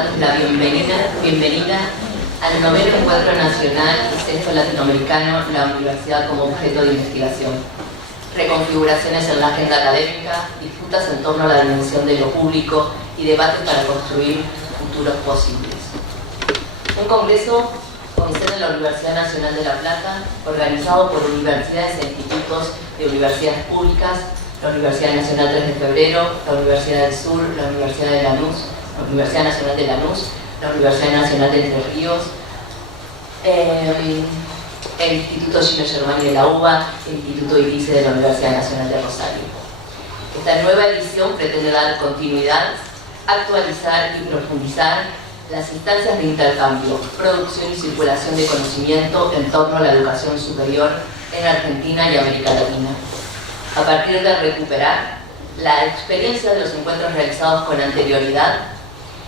darles la bienvenida al noveno Encuentro Nacional y Sexto Latinoamericano, la Universidad como objeto de investigación. Reconfiguraciones en la agenda académica, disputas en torno a la dimensión de lo público y debates para construir futuros posibles. Un congreso con sede en la Universidad Nacional de La Plata, organizado por universidades e institutos de universidades públicas, la Universidad Nacional 3 de Febrero, la Universidad del Sur, la Universidad de Lanús, la Universidad Nacional de Lanús, la Universidad Nacional de Entre Ríos, el Instituto Gino Germani de la UBA, el Instituto IRICE de la Universidad Nacional de Rosario. Esta nueva edición pretende dar continuidad, actualizar y profundizar las instancias de intercambio, producción y circulación de conocimiento en torno a la educación superior en Argentina y América Latina. A partir de recuperar la experiencia de los encuentros realizados con anterioridad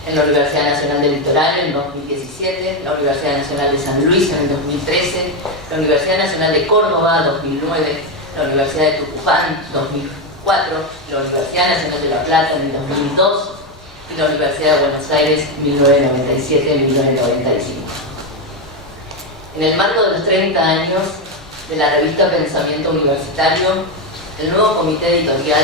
en la Universidad Nacional del Litoral en 2017, la Universidad Nacional de San Luis en el 2013, la Universidad Nacional de Córdoba 2009, la Universidad de Tucumán 2004, la Universidad Nacional de La Plata en el 2002 y la Universidad de Buenos Aires 1997-1995. En el marco de los 30 años de la revista Pensamiento Universitario, el nuevo comité editorial,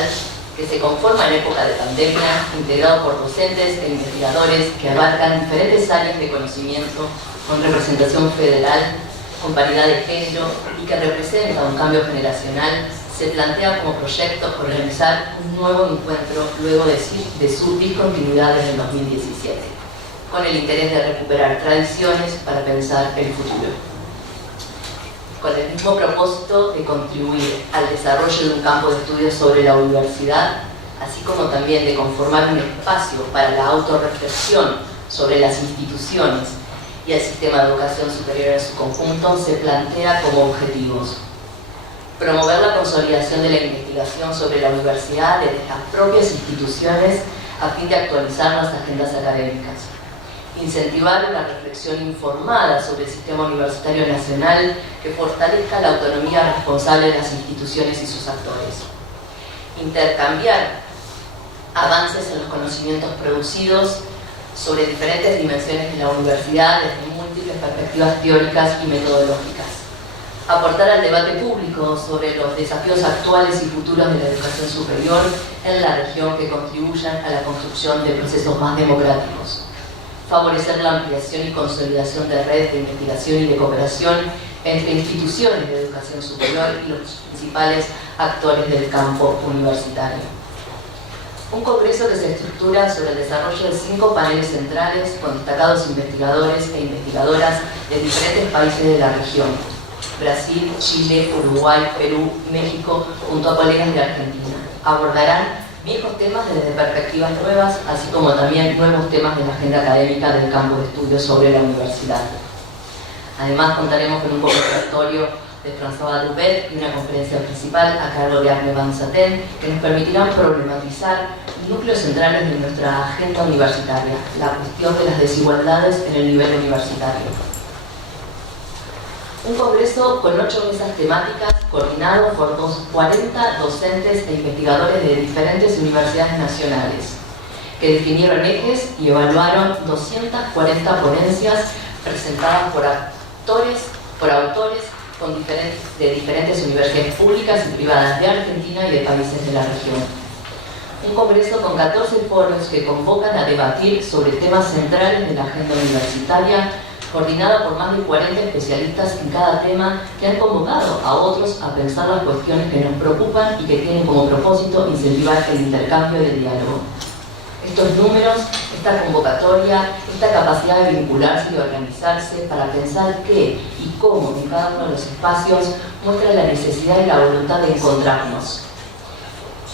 que se conforma en época de pandemia, integrado por docentes e investigadores que abarcan diferentes áreas de conocimiento con representación federal, con paridad de género y que representa un cambio generacional, se plantea como proyecto organizar un nuevo encuentro luego de su discontinuidad desde el 2017, con el interés de recuperar tradiciones para pensar el futuro, con el mismo propósito de contribuir al desarrollo de un campo de estudios sobre la universidad, así como también de conformar un espacio para la autorreflexión sobre las instituciones y el sistema de educación superior en su conjunto, se plantea como objetivos: promover la consolidación de la investigación sobre la universidad desde las propias instituciones a fin de actualizar las agendas académicas, incentivar una reflexión informada sobre el sistema universitario nacional que fortalezca la autonomía responsable de las instituciones y sus actores, intercambiar avances en los conocimientos producidos sobre diferentes dimensiones de la universidad desde múltiples perspectivas teóricas y metodológicas, aportar al debate público sobre los desafíos actuales y futuros de la educación superior en la región que contribuyan a la construcción de procesos más democráticos, favorecer la ampliación y consolidación de redes de investigación y de cooperación entre instituciones de educación superior y los principales actores del campo universitario. Un congreso que se estructura sobre el desarrollo de 5 paneles centrales con destacados investigadores e investigadoras de diferentes países de la región: Brasil, Chile, Uruguay, Perú, México, junto a colegas de Argentina. Abordarán viejos temas desde perspectivas nuevas, así como también nuevos temas de la agenda académica del campo de estudios sobre la universidad. Además, contaremos con un conversatorio de François Dubet y una conferencia principal a cargo de Arne Van Saten, que nos permitirán problematizar núcleos centrales de nuestra agenda universitaria, la cuestión de las desigualdades en el nivel universitario. Un congreso con 8 mesas temáticas coordinado por 40 docentes e investigadores de diferentes universidades nacionales, que definieron ejes y evaluaron 240 ponencias presentadas por autores de diferentes universidades públicas y privadas de Argentina y de países de la región. Un congreso con 14 foros que convocan a debatir sobre temas centrales de la agenda universitaria, coordinada por más de 40 especialistas en cada tema que han convocado a otros a pensar las cuestiones que nos preocupan y que tienen como propósito incentivar el intercambio y el diálogo. Estos números, esta convocatoria, esta capacidad de vincularse y de organizarse para pensar qué y cómo en cada uno de los espacios muestra la necesidad y la voluntad de encontrarnos.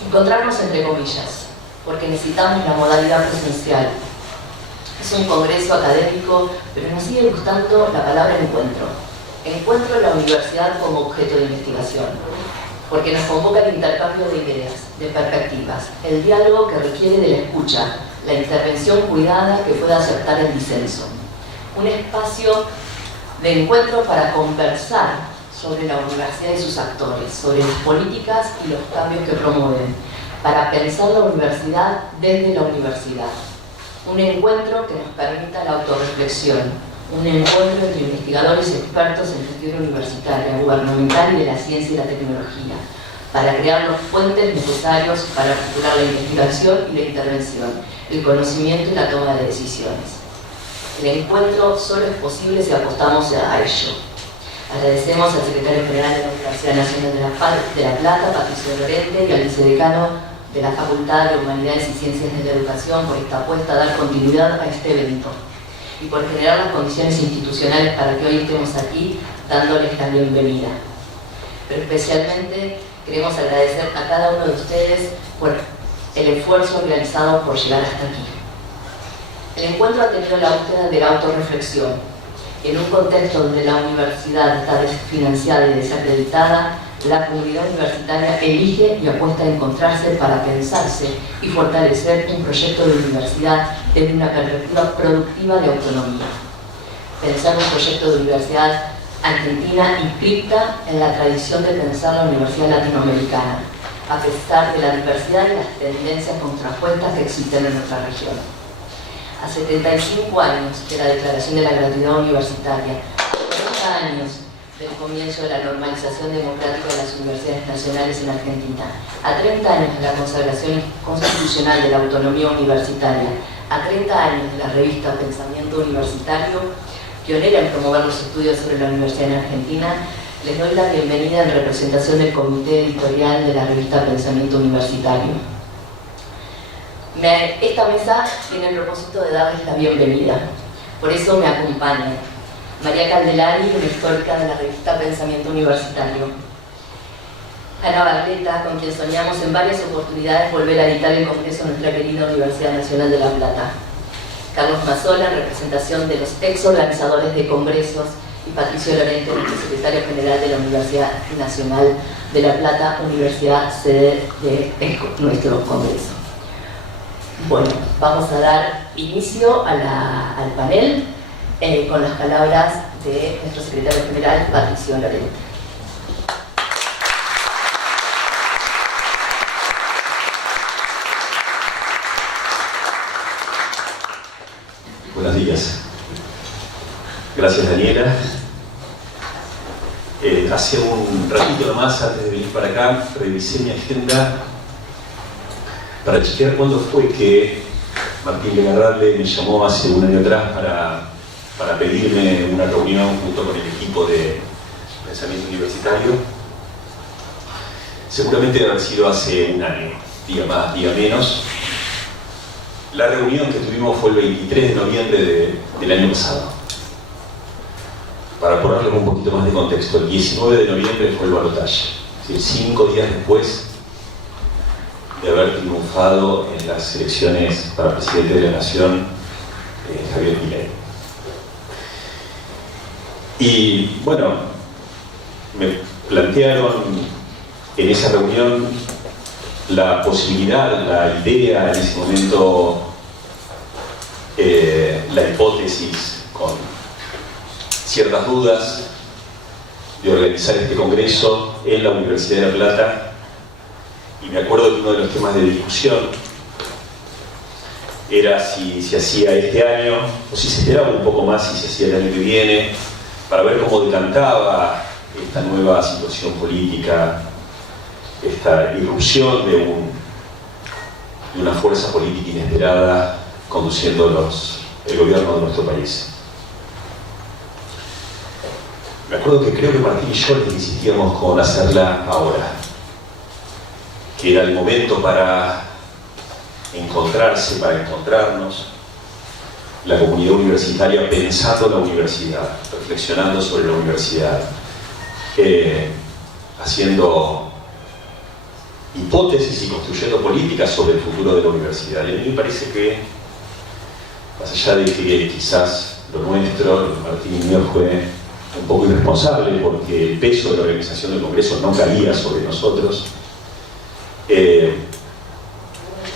Encontrarnos entre comillas, porque necesitamos la modalidad presencial. Es un congreso académico, pero nos sigue gustando la palabra encuentro. Encuentro en la universidad como objeto de investigación, porque nos convoca el intercambio de ideas, de perspectivas, el diálogo que requiere de la escucha, la intervención cuidada que pueda aceptar el disenso. Un espacio de encuentro para conversar sobre la universidad y sus actores, sobre las políticas y los cambios que promueven, para pensar la universidad desde la universidad. Un encuentro que nos permita la autorreflexión, un encuentro entre investigadores y expertos en gestión universitaria, gubernamental y de la ciencia y la tecnología, para crear los puentes necesarios para articular la investigación y la intervención, el conocimiento y la toma de decisiones. El encuentro solo es posible si apostamos a ello. Agradecemos al secretario general de la Universidad Nacional de La Plata, Patricio Llorente, y al vicedecano de la Facultad de Humanidades y Ciencias de la Educación por esta apuesta a dar continuidad a este evento y por generar las condiciones institucionales para que hoy estemos aquí dándoles la bienvenida. Pero especialmente queremos agradecer a cada uno de ustedes por el esfuerzo realizado por llegar hasta aquí. El encuentro ha tenido la búsqueda de la autorreflexión. En un contexto donde la universidad está desfinanciada y desacreditada, la comunidad universitaria elige y apuesta a encontrarse para pensarse y fortalecer un proyecto de universidad desde una perspectiva productiva de autonomía. Pensar un proyecto de universidad argentina inscripta en la tradición de pensar la universidad latinoamericana, a pesar de la diversidad y las tendencias contrapuestas que existen en nuestra región. A 75 años de la Declaración de la Gratuidad Universitaria, a 40 años del comienzo de la normalización democrática de las universidades nacionales en Argentina, a 30 años de la consagración constitucional de la autonomía universitaria, a 30 años de la revista Pensamiento Universitario, pionera en promover los estudios sobre la universidad en Argentina, les doy la bienvenida en representación del comité editorial de la revista Pensamiento Universitario. Esta mesa tiene el propósito de darles la bienvenida, por eso me acompaña María Caldelari, una histórica de la revista Pensamiento Universitario; Ana Barleta, con quien soñamos en varias oportunidades volver a editar el Congreso de nuestra querida Universidad Nacional de La Plata; Carlos Mazzola, en representación de los ex organizadores de congresos; y Patricio Llorente, nuestro secretario general de la Universidad Nacional de La Plata, universidad sede de nuestro congreso. Bueno, vamos a dar inicio al panel con las palabras de nuestro secretario general, Patricio Llorente. Buenos días. Gracias, Daniela. Hace un ratito nomás, antes de venir para acá, revisé mi agenda para chequear cuándo fue que Martín Legarralde me llamó hace un año atrás para pedirme una reunión junto con el equipo de Pensamiento Universitario. Seguramente debe haber sido hace un año, día más, día menos. La reunión que tuvimos fue el 23 de noviembre del año pasado. Para ponerle un poquito más de contexto, el 19 de noviembre fue el balotaje, 5 días después de haber triunfado en las elecciones para presidente de la Nación Javier Milei. Y bueno, me plantearon en esa reunión la posibilidad, la idea en ese momento, la hipótesis con ciertas dudas de organizar este congreso en la Universidad de La Plata. Y me acuerdo que uno de los temas de discusión era si se hacía este año o si se esperaba un poco más, si se hacía el año que viene, para ver cómo decantaba esta nueva situación política, esta irrupción de una fuerza política inesperada conduciendo el gobierno de nuestro país. Me acuerdo que creo que Martín y yo les insistíamos con hacerla ahora, que era el momento para encontrarse, para encontrarnos, la comunidad universitaria pensando la universidad, reflexionando sobre la universidad, haciendo hipótesis y construyendo políticas sobre el futuro de la universidad. Y a mí me parece que, más allá de que quizás lo nuestro, lo de Martín y mío, fue un poco irresponsable porque el peso de la organización del Congreso no caía sobre nosotros,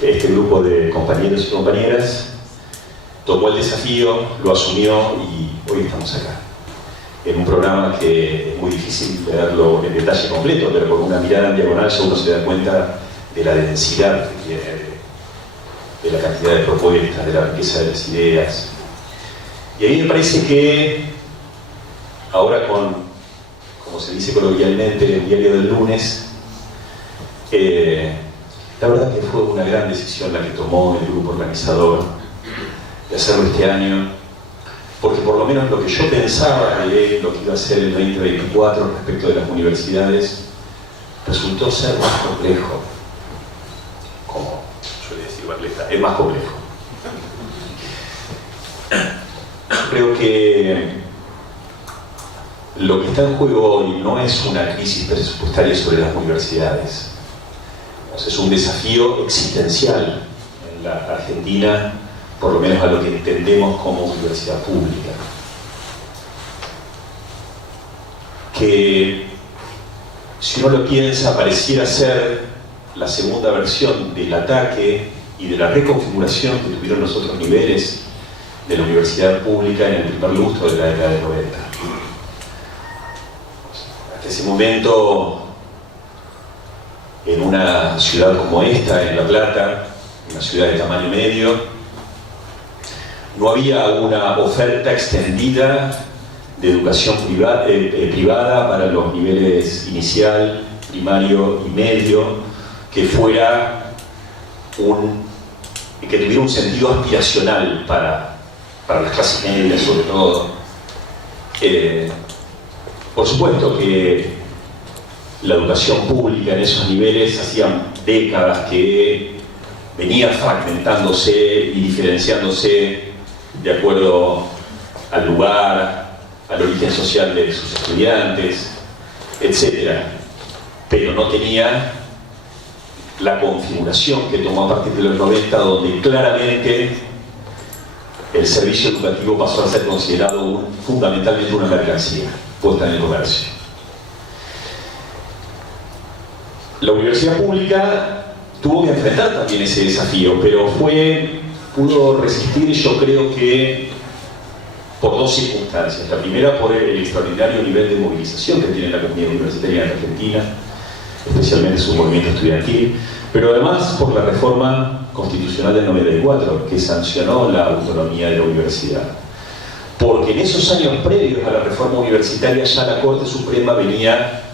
este grupo de compañeros y compañeras tomó el desafío, lo asumió y hoy estamos acá, en un programa que es muy difícil verlo en detalle completo, pero con una mirada en diagonal ya uno se da cuenta de la densidad que tiene de la cantidad de propuestas, de la riqueza de las ideas. Y a mí me parece que ahora como se dice coloquialmente, el diario del lunes, la verdad que fue una gran decisión la que tomó el grupo organizador de hacerlo este año, porque por lo menos lo que yo pensaba de lo que iba a ser el 2024 respecto de las universidades resultó ser más complejo. Como suele decir Barletta, es más complejo. Creo que lo que está en juego hoy no es una crisis presupuestaria sobre las universidades. Es un desafío existencial en la Argentina, por lo menos a lo que entendemos como universidad pública. Que, si uno lo piensa, pareciera ser la segunda versión del ataque y de la reconfiguración que tuvieron los otros niveles de la universidad pública en el primer lustro de la década del 90. Hasta ese momento, en una ciudad como esta, en La Plata, una ciudad de tamaño medio, no había una oferta extendida de educación privada para los niveles inicial, primario y medio, que fuera que tuviera un sentido aspiracional para las clases medias, sobre todo. Por supuesto que la educación pública en esos niveles hacían décadas que venía fragmentándose y diferenciándose de acuerdo al lugar, al origen social de sus estudiantes, etc. Pero no tenía la configuración que tomó a partir de los 90, donde claramente el servicio educativo pasó a ser considerado fundamentalmente una mercancía puesta en el comercio. La universidad pública tuvo que enfrentar también ese desafío, pero pudo resistir, yo creo que por dos circunstancias. La primera, por el extraordinario nivel de movilización que tiene la comunidad universitaria en Argentina, especialmente su movimiento estudiantil, pero además por la reforma constitucional del 94, que sancionó la autonomía de la universidad. Porque en esos años previos a la reforma universitaria ya la Corte Suprema venía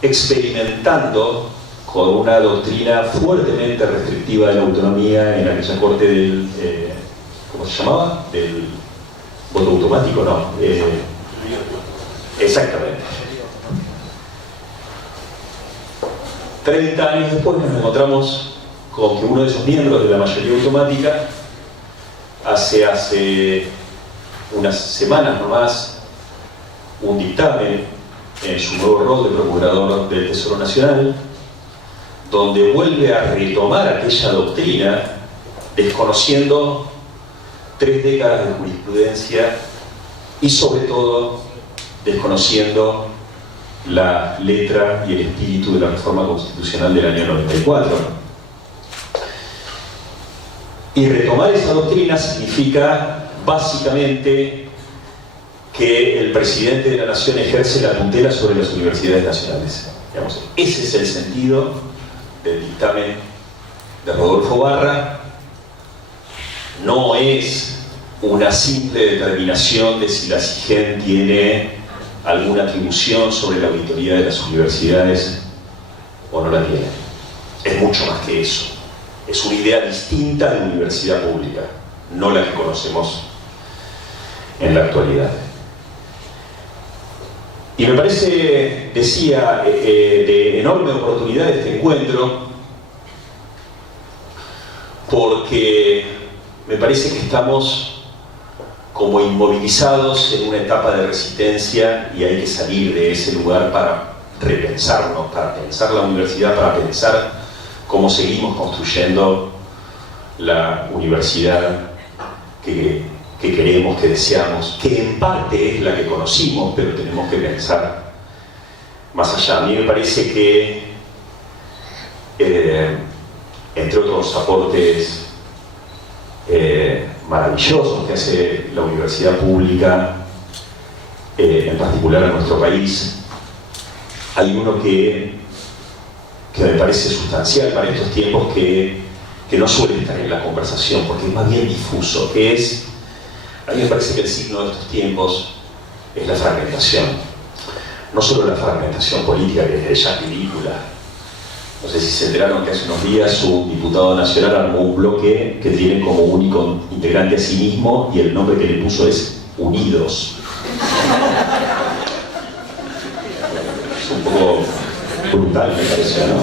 experimentando con una doctrina fuertemente restrictiva de la autonomía en aquella Corte del... ¿cómo se llamaba? Del voto automático, no. Exactamente. 30 años después nos encontramos con que uno de esos miembros de la mayoría automática hace unas semanas nomás un dictamen en su nuevo rol de procurador del Tesoro Nacional, donde vuelve a retomar aquella doctrina, desconociendo 3 décadas de jurisprudencia y sobre todo desconociendo la letra y el espíritu de la reforma constitucional del año 94. Y retomar esa doctrina significa básicamente que el presidente de la Nación ejerce la tutela sobre las universidades nacionales. Digamos, ese es el sentido del dictamen de Rodolfo Barra. No es una simple determinación de si la SIGEN tiene alguna atribución sobre la auditoría de las universidades o no la tiene. Es mucho más que eso. Es una idea distinta de universidad pública, no la que conocemos en la actualidad. Y me parece, decía, de enorme oportunidad este encuentro, porque me parece que estamos como inmovilizados en una etapa de resistencia y hay que salir de ese lugar para repensarnos, para pensar la universidad, para pensar cómo seguimos construyendo la universidad que queremos, que deseamos, que en parte es la que conocimos, pero tenemos que pensar más allá. A mí me parece que, entre otros aportes maravillosos que hace la universidad pública, en particular en nuestro país, hay uno que me parece sustancial para estos tiempos, que que no suele estar en la conversación, porque es más bien difuso, que es, a mí me parece que el signo de estos tiempos es la fragmentación. No solo la fragmentación política, que es ya ridícula. No sé si se enteraron que hace unos días un diputado nacional armó un bloque que tiene como único integrante a sí mismo y el nombre que le puso es Unidos. Es un poco brutal, me parece, ¿no?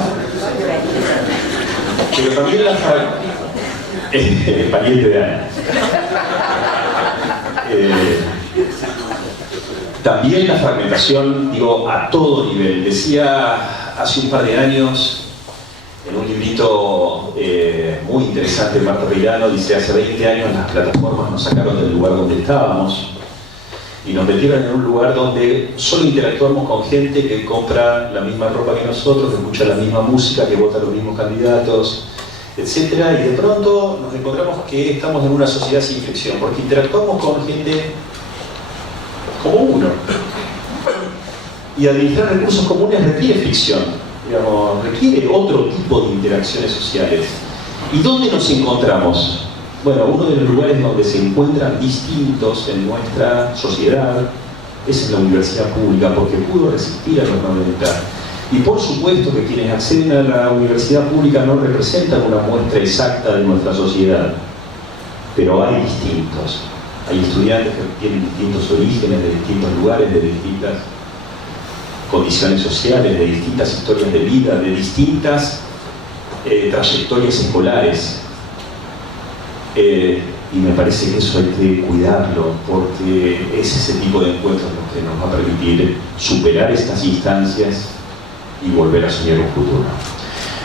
Pero también la fragmentación... pariente de Ana. También la fragmentación, digo, a todo nivel. Decía hace un par de años, en un librito muy interesante de Marta Peirano, dice, hace 20 años las plataformas nos sacaron del lugar donde estábamos y nos metieron en un lugar donde solo interactuamos con gente que compra la misma ropa que nosotros, que escucha la misma música, que vota los mismos candidatos, etc. Y de pronto nos encontramos que estamos en una sociedad sin fricción, porque interactuamos con gente como uno. Y administrar recursos comunes requiere fricción, digamos, requiere otro tipo de interacciones sociales. ¿Y dónde nos encontramos? Bueno, uno de los lugares donde se encuentran distintos en nuestra sociedad es en la universidad pública, porque pudo resistir a los 90. Y por supuesto que quienes acceden a la universidad pública no representan una muestra exacta de nuestra sociedad, pero hay distintos. Hay estudiantes que tienen distintos orígenes, de distintos lugares, de distintas condiciones sociales, de distintas historias de vida, de distintas trayectorias escolares. Y me parece que eso hay que cuidarlo, porque es ese tipo de encuentros lo que nos va a permitir superar estas instancias y volver a soñar un futuro.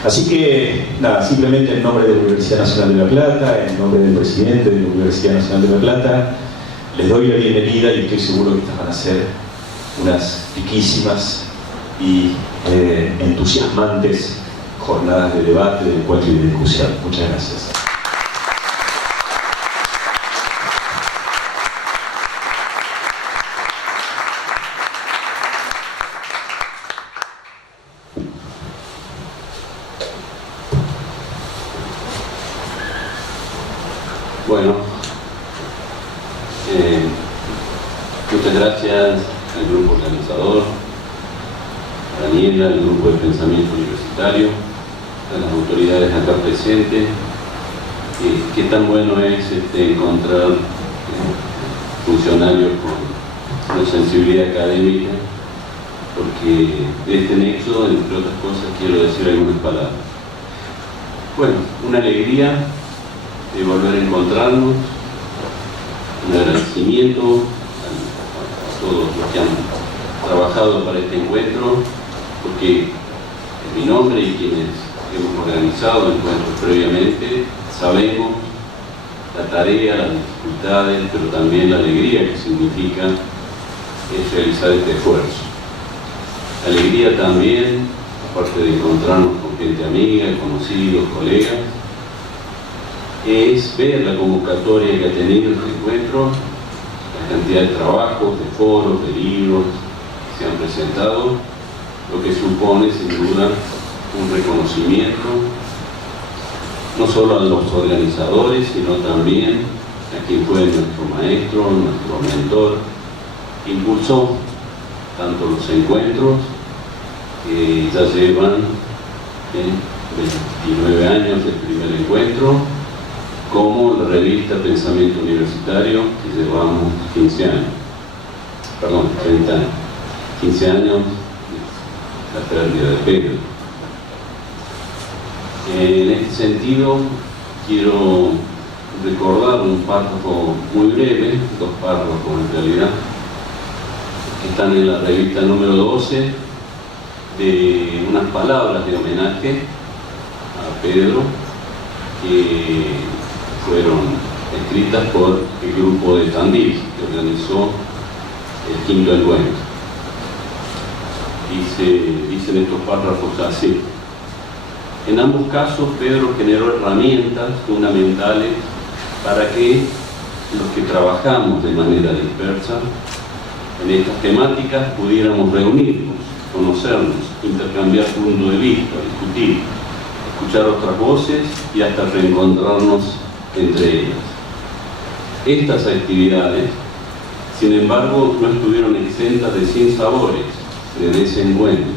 Así que, nada, simplemente en nombre de la Universidad Nacional de La Plata, en nombre del presidente de la Universidad Nacional de La Plata, les doy la bienvenida y estoy seguro que estas van a ser unas riquísimas y entusiasmantes jornadas de debate, de encuentro y de discusión. Muchas gracias. Bueno, muchas gracias al grupo organizador, a Daniela, al grupo de pensamiento universitario, a las autoridades acá presentes. Qué tan bueno es encontrar funcionarios con una sensibilidad académica, porque de este nexo, entre otras cosas, quiero decir algunas palabras. Bueno, una alegría de volver a encontrarnos, un agradecimiento a todos los que han trabajado para este encuentro, porque en mi nombre y quienes hemos organizado encuentros previamente, sabemos la tarea, las dificultades, pero también la alegría que significa realizar este esfuerzo. Alegría también, aparte de encontrarnos con gente amiga, conocidos, colegas, es ver la convocatoria que ha tenido este encuentro, la cantidad de trabajos, de foros, de libros que se han presentado, lo que supone sin duda un reconocimiento no solo a los organizadores, sino también a quien fue nuestro maestro, nuestro mentor, que impulsó tanto los encuentros que ya llevan 29 años del primer encuentro, como la revista Pensamiento Universitario, que llevamos 15 años, perdón, 30 años, 15 años, la pérdida de Pedro. En este sentido, quiero recordar un párrafo muy breve, dos párrafos en realidad, que están en la revista número 12, de unas palabras de homenaje a Pedro, que fueron escritas por el grupo de Tandil, que organizó el quinto encuentro. Dicen estos párrafos así: en ambos casos, Pedro generó herramientas fundamentales para que los que trabajamos de manera dispersa en estas temáticas pudiéramos reunirnos, conocernos, intercambiar puntos de vista, discutir, escuchar otras voces y hasta reencontrarnos entre ellas. Estas actividades, sin embargo, no estuvieron exentas de sinsabores, de desencuentros,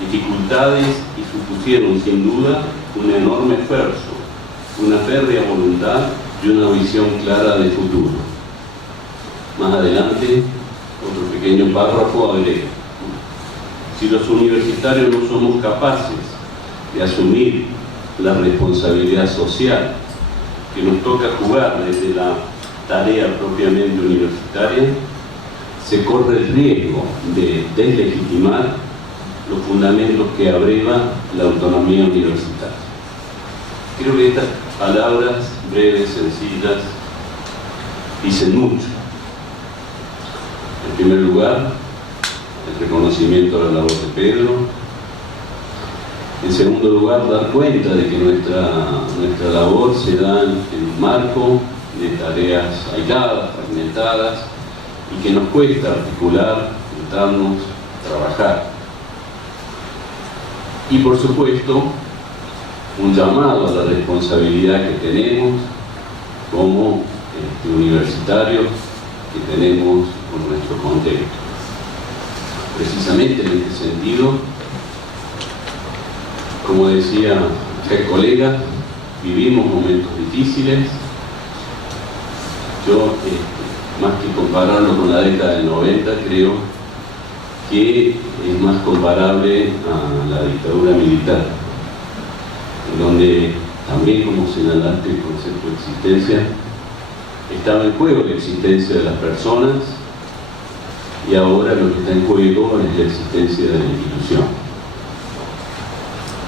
dificultades y supusieron sin duda un enorme esfuerzo, una férrea voluntad y una visión clara de futuro. Más adelante, otro pequeño párrafo agrega: si los universitarios no somos capaces de asumir la responsabilidad social que nos toca jugar desde la tarea propiamente universitaria, se corre el riesgo de deslegitimar los fundamentos que abreva la autonomía universitaria. Creo que estas palabras breves, sencillas, dicen mucho. En primer lugar, el reconocimiento a la labor de Pedro. En segundo lugar, dar cuenta de que nuestra labor se da en un marco de tareas aisladas, fragmentadas, y que nos cuesta articular, juntarnos, trabajar. Y por supuesto, un llamado a la responsabilidad que tenemos como universitarios, que tenemos con nuestro contexto. Precisamente en este sentido, como decía el colega, vivimos momentos difíciles. Yo, más que compararlo con la década del 90, creo que es más comparable a la dictadura militar, en donde también, como señalaste, el concepto de existencia, estaba en juego la existencia de las personas, y ahora lo que está en juego es la existencia de la institución.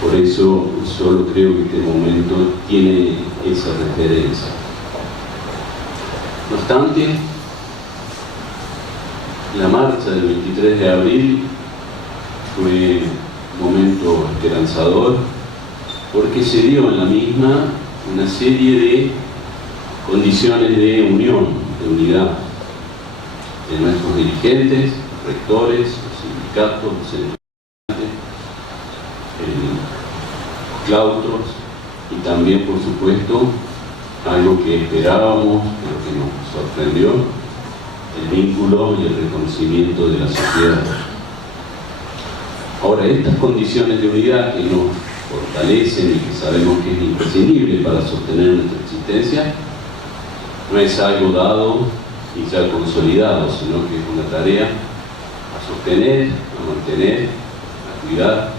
Por eso solo creo que este momento tiene esa referencia. No obstante, la marcha del 23 de abril fue un momento esperanzador, porque se dio en la misma una serie de condiciones de unión, de unidad, de nuestros dirigentes, rectores, sindicatos, estudiantes, claustros, y también, por supuesto, algo que esperábamos, pero que nos sorprendió, el vínculo y el reconocimiento de la sociedad. Ahora, estas condiciones de unidad que nos fortalecen y que sabemos que es imprescindible para sostener nuestra existencia, no es algo dado y ya consolidado, sino que es una tarea a sostener, a mantener, a cuidar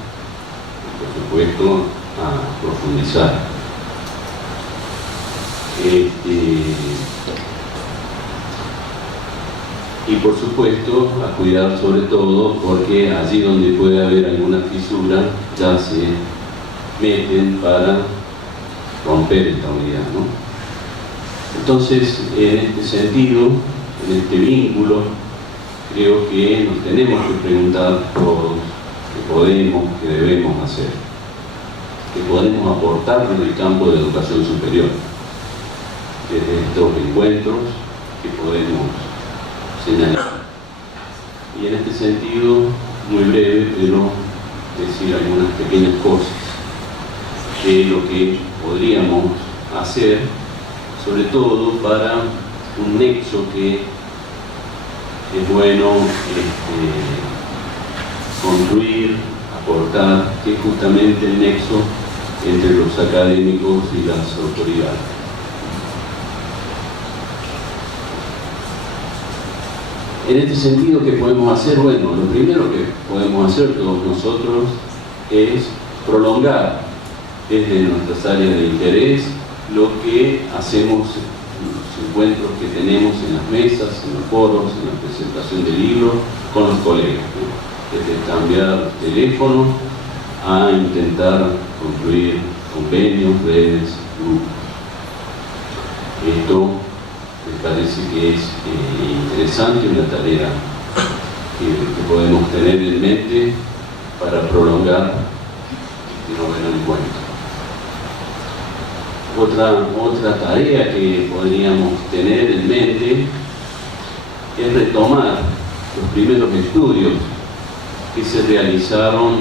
y, por supuesto, a profundizar. Y por supuesto a cuidar sobre todo, porque allí donde puede haber alguna fisura ya se meten para romper esta unidad, ¿no? Entonces, en este sentido, en este vínculo, creo que nos tenemos que preguntar todos qué podemos, qué debemos hacer, qué podemos aportar en el campo de educación superior, desde estos encuentros que podemos señalar. Y en este sentido, muy breve, pero decir algunas pequeñas cosas de lo que podríamos hacer, sobre todo para un nexo que es bueno construir, aportar, que es justamente el nexo entre los académicos y las autoridades. En este sentido, ¿qué podemos hacer? Bueno, lo primero que podemos hacer todos nosotros es prolongar desde nuestras áreas de interés lo que hacemos en los encuentros que tenemos en las mesas, en los foros, en la presentación de libros con los colegas, ¿no? Desde cambiar teléfono a intentar construir convenios, redes, grupos. Esto me parece que es interesante, una tarea que podemos tener en mente para prolongar este noveno encuentro. Otra tarea que podríamos tener en mente es retomar los primeros estudios que se realizaron,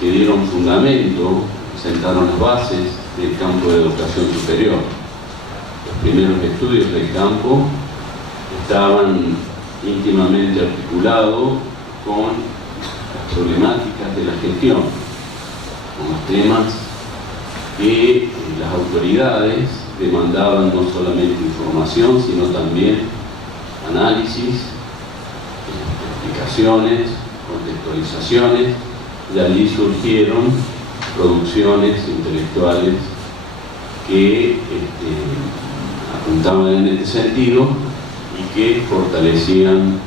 que dieron fundamento, sentaron las bases del campo de educación superior. Los primeros estudios del campo estaban íntimamente articulados con las problemáticas de la gestión, con los temas que las autoridades demandaban no solamente información, sino también análisis, explicaciones, contextualizaciones, y allí surgieron producciones intelectuales que apuntaban en este sentido y que fortalecían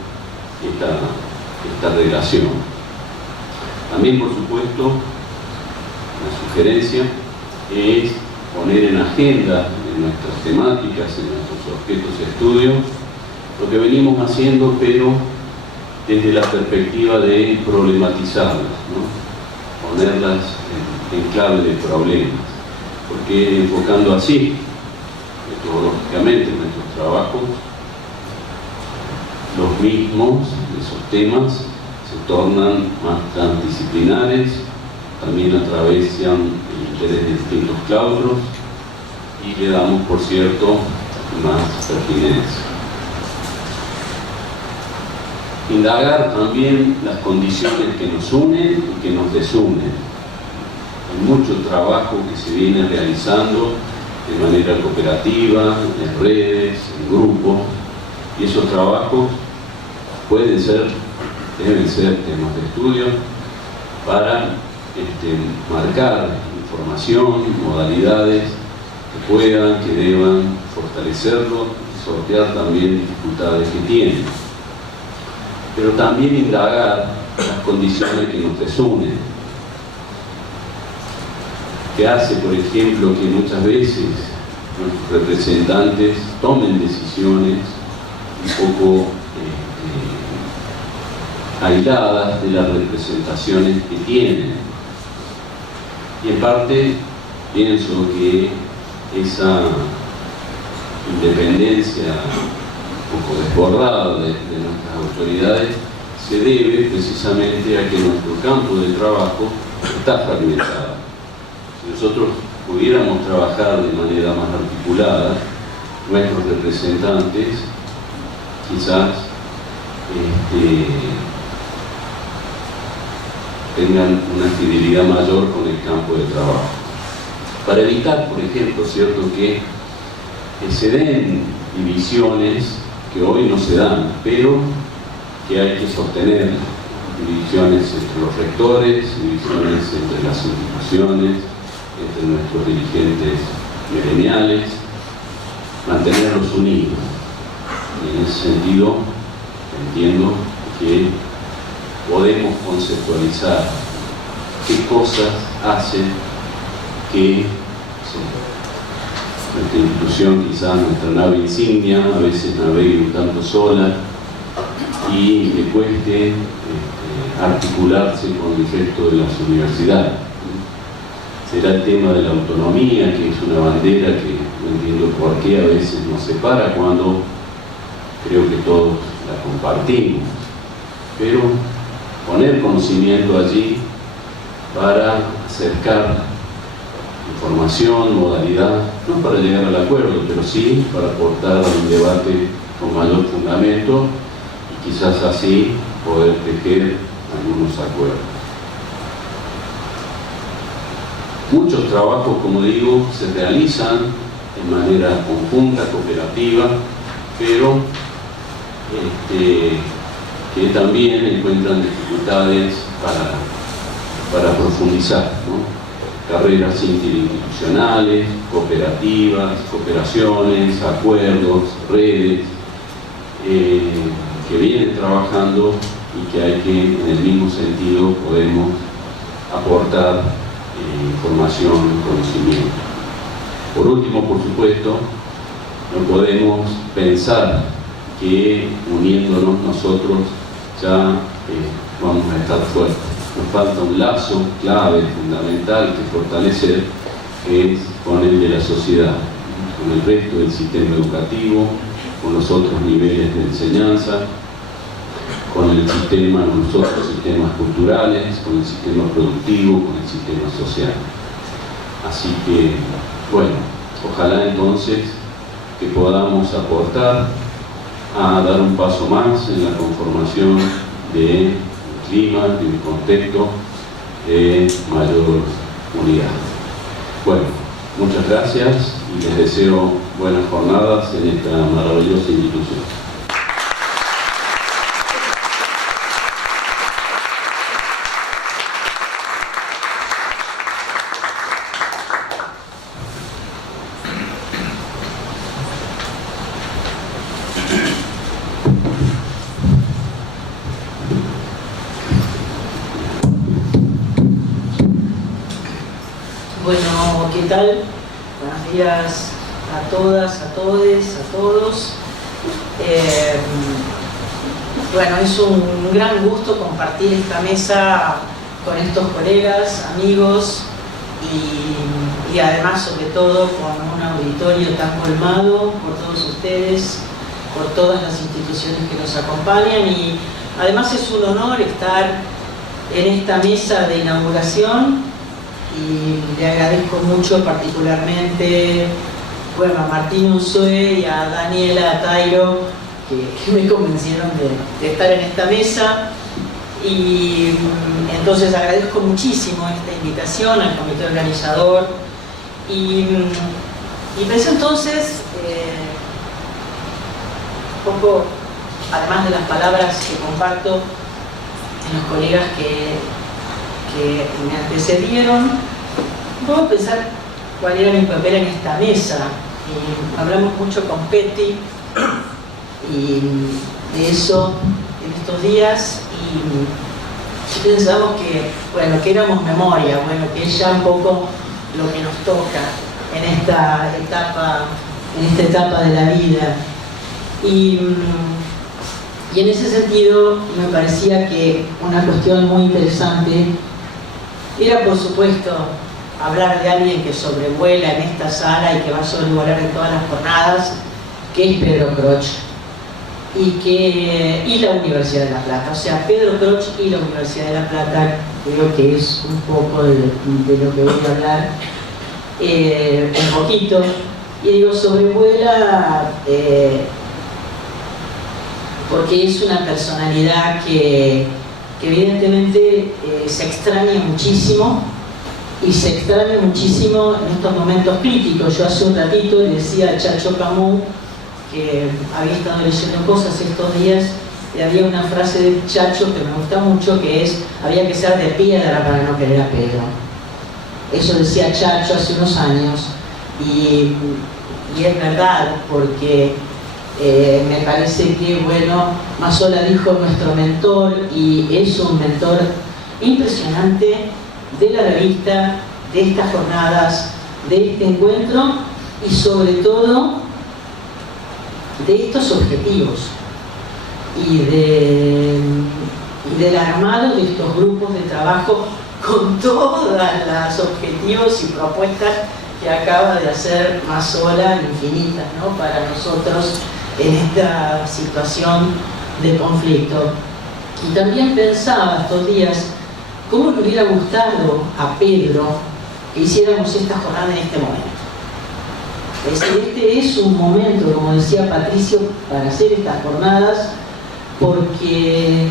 esta relación. También, por supuesto, la sugerencia es poner en agenda, en nuestras temáticas, en nuestros objetos de estudio, lo que venimos haciendo, pero desde la perspectiva de problematizarlas, ¿no? Ponerlas en clave de problemas, porque enfocando así, metodológicamente, nuestros trabajos, los mismos, esos temas, se tornan más transdisciplinares, también atraviesan el interés de distintos claustros y le damos, por cierto, más pertinencia. Indagar también las condiciones que nos unen y que nos desunen. Hay mucho trabajo que se viene realizando de manera cooperativa, en redes, en grupos, y esos trabajos pueden ser, deben ser temas de estudio para marcar información, modalidades que puedan, que deban fortalecerlo y sortear también dificultades que tienen. Pero también indagar las condiciones que nos desunen. Que hace, por ejemplo, que muchas veces nuestros representantes tomen decisiones un poco aisladas de las representaciones que tienen. Y en parte pienso que esa independencia un poco desbordada de nuestras autoridades se debe precisamente a que nuestro campo de trabajo está fragmentado. Si nosotros pudiéramos trabajar de manera más articulada, nuestros representantes quizás tengan una fidelidad mayor con el campo de trabajo. Para evitar, por ejemplo, cierto que se den divisiones que hoy no se dan, pero que hay que sostener, divisiones entre los rectores, divisiones entre las instituciones, entre nuestros dirigentes gremiales, mantenerlos unidos. Y en ese sentido, entiendo que podemos conceptualizar qué cosas hacen que nuestra institución, quizás nuestra nave insignia, a veces navegue un tanto sola y le cueste articularse con el resto de las universidades. Será el tema de la autonomía, que es una bandera que no entiendo por qué a veces nos separa cuando creo que todos la compartimos. Pero poner conocimiento allí para acercar información, modalidad, no para llegar al acuerdo, pero sí para aportar a un debate con mayor fundamento y quizás así poder tejer algunos acuerdos. Muchos trabajos, como digo, se realizan de manera conjunta, cooperativa, pero que también encuentran dificultades para profundizar, ¿no? Carreras interinstitucionales, cooperativas, cooperaciones, acuerdos, redes, que vienen trabajando y que hay que, en el mismo sentido, podemos aportar información, conocimiento. Por último, por supuesto, no podemos pensar que uniéndonos nosotros ya vamos a estar fuertes. Nos falta un lazo clave, fundamental, que fortalecer, que es con el de la sociedad, con el resto del sistema educativo, con los otros niveles de enseñanza, con el sistema, con los otros sistemas culturales, con el sistema productivo, con el sistema social. Así que, bueno, ojalá entonces que podamos aportar a dar un paso más en la conformación del clima, del contexto de mayor unidad. Bueno, muchas gracias y les deseo buenas jornadas en esta maravillosa institución. Bueno, ¿qué tal? Buenos días a todas, a todes, a todos. Bueno, es un gran gusto compartir esta mesa con estos colegas, amigos y además, sobre todo, con un auditorio tan colmado por todos ustedes, por todas las instituciones que nos acompañan, y además es un honor estar en esta mesa de inauguración. Y le agradezco mucho particularmente, bueno, a Martín Unzué y a Daniela Tairo que me convencieron de estar en esta mesa, y entonces agradezco muchísimo esta invitación al comité organizador y pensé entonces un poco, además de las palabras que comparto en los colegas que me antecedieron, puedo pensar cuál era mi papel en esta mesa. Hablamos mucho con Petty y de eso en estos días, y pensamos que, bueno, que éramos memoria, bueno, que es ya un poco lo que nos toca en esta etapa de la vida. Y en ese sentido me parecía que una cuestión muy interesante era, por supuesto, hablar de alguien que sobrevuela en esta sala y que va a sobrevolar en todas las jornadas, que es Pedro Croce y la Universidad de La Plata. O sea, Pedro Croce y la Universidad de La Plata, creo que es un poco de lo que voy a hablar, un poquito. Y digo, sobrevuela porque es una personalidad que evidentemente se extraña muchísimo, y se extraña muchísimo en estos momentos críticos. Yo hace un ratito le decía a Chacho Camus, que había estado leyendo cosas estos días, y había una frase de Chacho que me gusta mucho, que es: había que ser de piedra para no querer a Pedro. Eso decía Chacho hace unos años, y es verdad, porque me parece que, bueno, Mazzola dijo nuestro mentor, y es un mentor impresionante de la revista, de estas jornadas, de este encuentro, y sobre todo de estos objetivos y del armado de estos grupos de trabajo con todos los objetivos y propuestas que acaba de hacer Mazzola, infinitas, ¿no?, para nosotros en esta situación de conflicto. Y también pensaba estos días cómo le hubiera gustado a Pedro que hiciéramos esta jornada en este momento. Es decir, este es un momento, como decía Patricio, para hacer estas jornadas, porque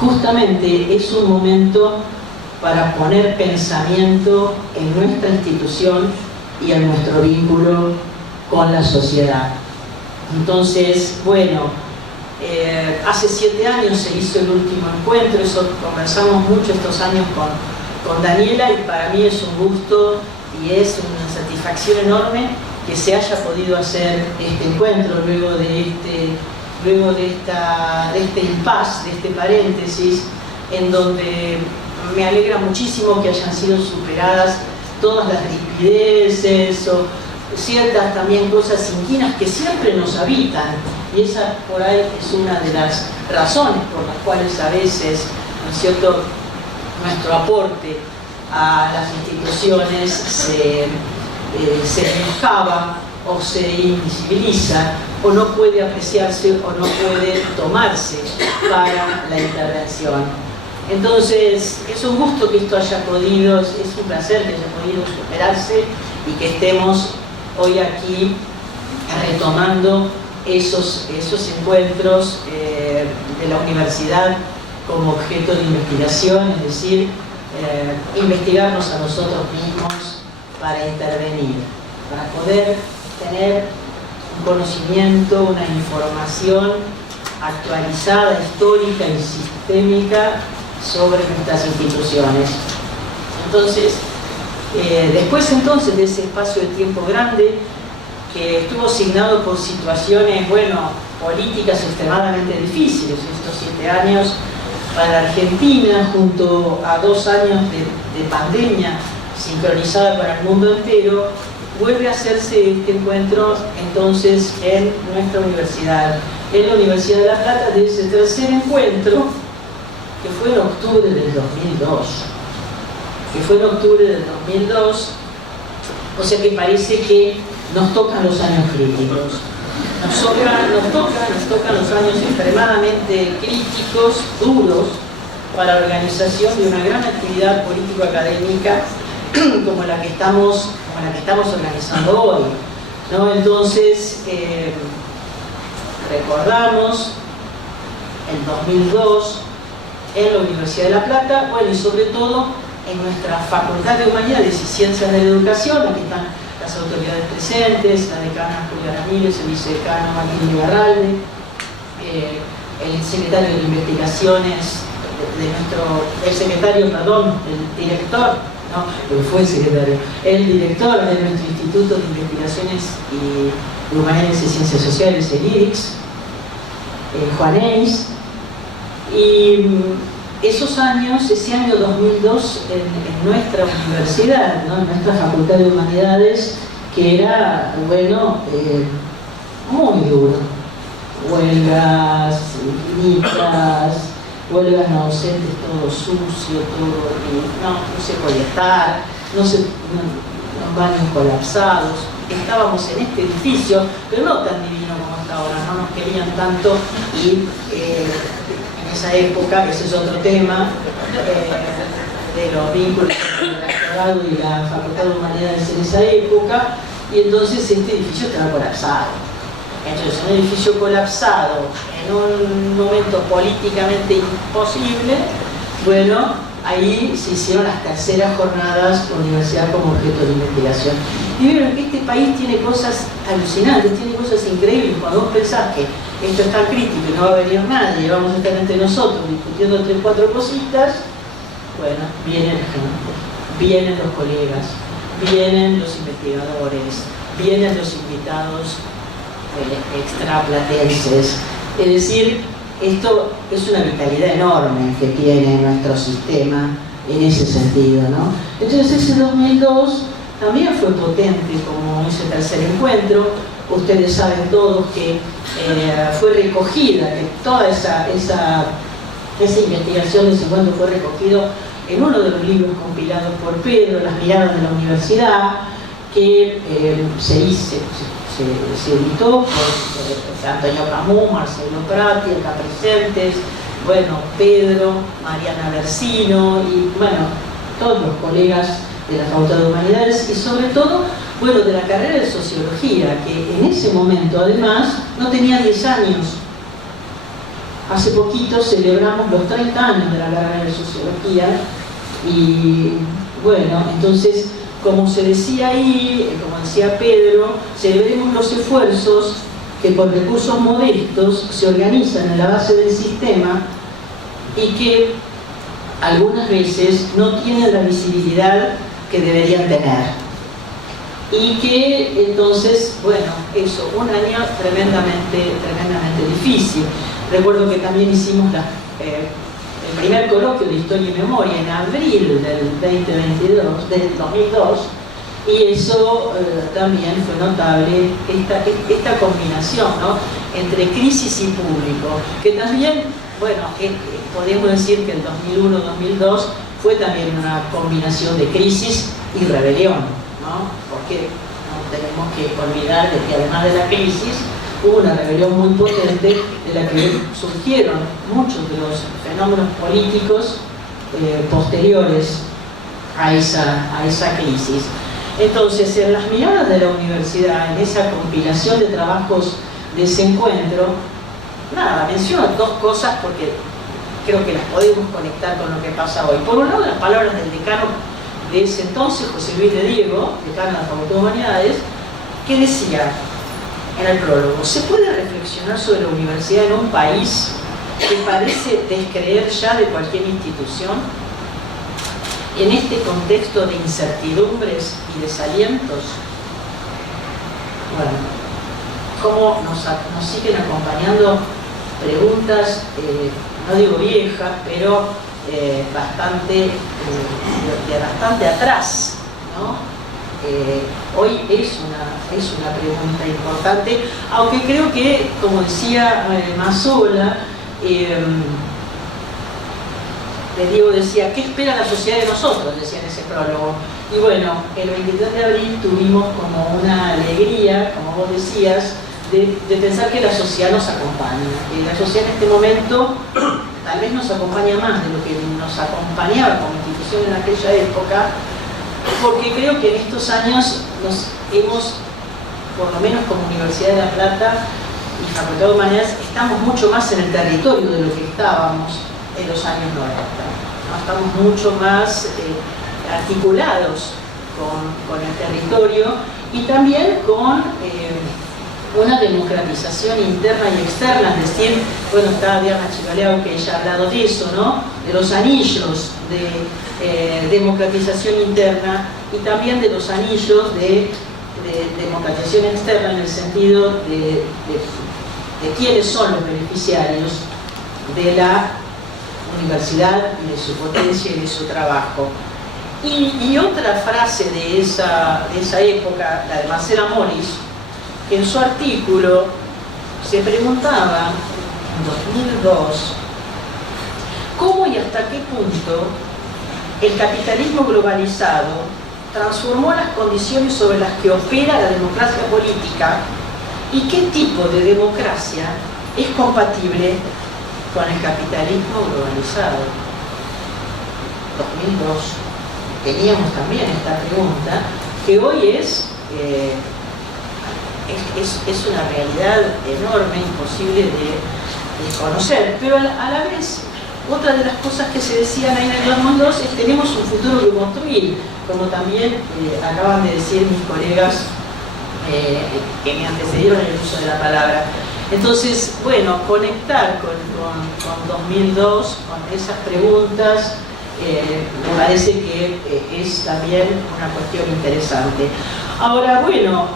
justamente es un momento para poner pensamiento en nuestra institución y en nuestro vínculo con la sociedad. Entonces, bueno, hace 7 años se hizo el último encuentro, eso conversamos mucho estos años con Daniela, y para mí es un gusto y es una satisfacción enorme que se haya podido hacer este encuentro luego de este impasse, de este paréntesis, en donde me alegra muchísimo que hayan sido superadas todas las rispideces o ciertas también cosas inquinas que siempre nos habitan, y esa por ahí es una de las razones por las cuales a veces, ¿no es cierto?, nuestro aporte a las instituciones se menoscaba o se invisibiliza, o no puede apreciarse o no puede tomarse para la intervención. Entonces, es un gusto que esto haya podido, es un placer que haya podido superarse y que estemos hoy aquí retomando esos encuentros de la universidad como objeto de investigación, es decir, investigarnos a nosotros mismos para intervenir, para poder tener un conocimiento, una información actualizada, histórica y sistémica sobre nuestras instituciones. Entonces, después entonces de ese espacio de tiempo grande, que estuvo asignado por situaciones, bueno, políticas extremadamente difíciles, estos 7 años para Argentina, junto a 2 años de pandemia sincronizada para el mundo entero, vuelve a hacerse este encuentro entonces en nuestra universidad, en la Universidad de La Plata, de ese tercer encuentro, que fue en octubre del 2002, o sea que parece que nos tocan los años críticos. Nos tocan los años extremadamente críticos, duros, para la organización de una gran actividad político-académica como la que estamos organizando hoy, ¿no? Entonces, recordamos el 2002 en la Universidad de La Plata, bueno, y sobre todo en nuestra Facultad de Humanidades y Ciencias de la Educación. Aquí están las autoridades presentes, la decana Julia Ramírez, el vicedecano Martín Ibarralde, el secretario de Investigaciones el director de nuestro Instituto de Investigaciones y Humanidades y Ciencias Sociales, el IRIX, Juan Eis. Y esos años, ese año 2002 en nuestra universidad, ¿no? En nuestra Facultad de Humanidades, que era, bueno, muy duro. Huelgas infinitas, huelgas no docentes, todo sucio, todo, no se podía estar, los baños colapsados. Estábamos en este edificio, pero no tan divino como hasta ahora, no nos querían tanto y en esa época, ese es otro tema, de los vínculos entre el rectorado y la Facultad de Humanidades en esa época, y entonces este edificio estaba colapsado. Entonces, un edificio colapsado en un momento políticamente imposible, bueno, ahí se hicieron las terceras jornadas Universidad como objeto de investigación. Y vieron que este país tiene cosas alucinantes, tiene cosas increíbles. Cuando vos pensás que esto es tan crítico y no va a venir nadie, vamos a estar entre nosotros discutiendo 3 o 4 cositas, bueno, viene la gente, vienen los colegas, vienen los investigadores, vienen los invitados extraplatenses. Es decir, esto es una vitalidad enorme que tiene nuestro sistema en ese sentido, ¿no? Entonces ese 2002 también fue potente como ese tercer encuentro. Ustedes saben todos que fue recogida, que toda esa investigación de ese encuentro fue recogido en uno de los libros compilados por Pedro, Las miradas de la universidad, que se editó por Antonio Camus, Marcelo Prati, acá presentes, bueno, Pedro, Mariana Versino y bueno, todos los colegas de la Facultad de Humanidades y sobre todo, bueno, de la carrera de Sociología, que en ese momento además no tenía 10 años. Hace poquito celebramos los 30 años de la carrera de Sociología y bueno, entonces, como se decía ahí, como decía Pedro, celebremos los esfuerzos que por recursos modestos se organizan en la base del sistema y que algunas veces no tienen la visibilidad que deberían tener. Y que entonces, bueno, eso, un año tremendamente difícil. Recuerdo que también hicimos el primer coloquio de Historia y Memoria en abril del 2002, y eso también fue notable, esta combinación, ¿no?, entre crisis y público, que también, bueno, podemos decir que el 2001-2002 fue también una combinación de crisis y rebelión, ¿no?, porque no tenemos que olvidar de que además de la crisis hubo una rebelión muy potente de la que surgieron muchos de los fenómenos políticos posteriores a esa crisis. Entonces, en las miradas de la universidad, en esa compilación de trabajos de ese encuentro, nada, menciono dos cosas porque creo que las podemos conectar con lo que pasa hoy. Por un lado, las palabras del decano de ese entonces, José Luis de Diego, decano de la Facultad de Humanidades, que decía en el prólogo: se puede reflexionar sobre la universidad en un país que parece descreer ya de cualquier institución, en este contexto de incertidumbres y desalientos. Bueno, cómo nos siguen acompañando preguntas, no digo viejas, pero bastante atrás, ¿no? Hoy es una pregunta importante, aunque creo que, como decía Mazzola, Diego decía, ¿qué espera la sociedad de nosotros?, decía en ese prólogo. Y bueno, el 23 de abril tuvimos como una alegría, como vos decías, de pensar que la sociedad nos acompaña. Y la sociedad en este momento tal vez nos acompaña más de lo que nos acompañaba como institución en aquella época, porque creo que en estos años nos hemos, por lo menos como Universidad de La Plata y Facultad de Humanidades, estamos mucho más en el territorio de lo que estábamos en los años 90. ¿No? Estamos mucho más articulados con el territorio y también con una democratización interna y externa, es decir, bueno, está Diana Chicaleau, que ella ha hablado de eso, ¿no? De los anillos de democratización interna y también de los anillos de democratización externa, en el sentido de quiénes son los beneficiarios de la universidad y de su potencia y de su trabajo. Y otra frase de esa época, la de Marcela Morris, que en su artículo se preguntaba en 2002 cómo y hasta qué punto el capitalismo globalizado transformó las condiciones sobre las que opera la democracia política y qué tipo de democracia es compatible con el capitalismo globalizado. 2002. Teníamos también esta pregunta, que hoy es una realidad enorme, imposible de conocer, pero a la vez, otra de las cosas que se decían ahí en el 2002 es: tenemos un futuro que construir, como también acaban de decir mis colegas que me antecedieron en el uso de la palabra. Entonces, bueno, conectar con 2002, con esas preguntas, me parece que es también una cuestión interesante. Ahora, bueno,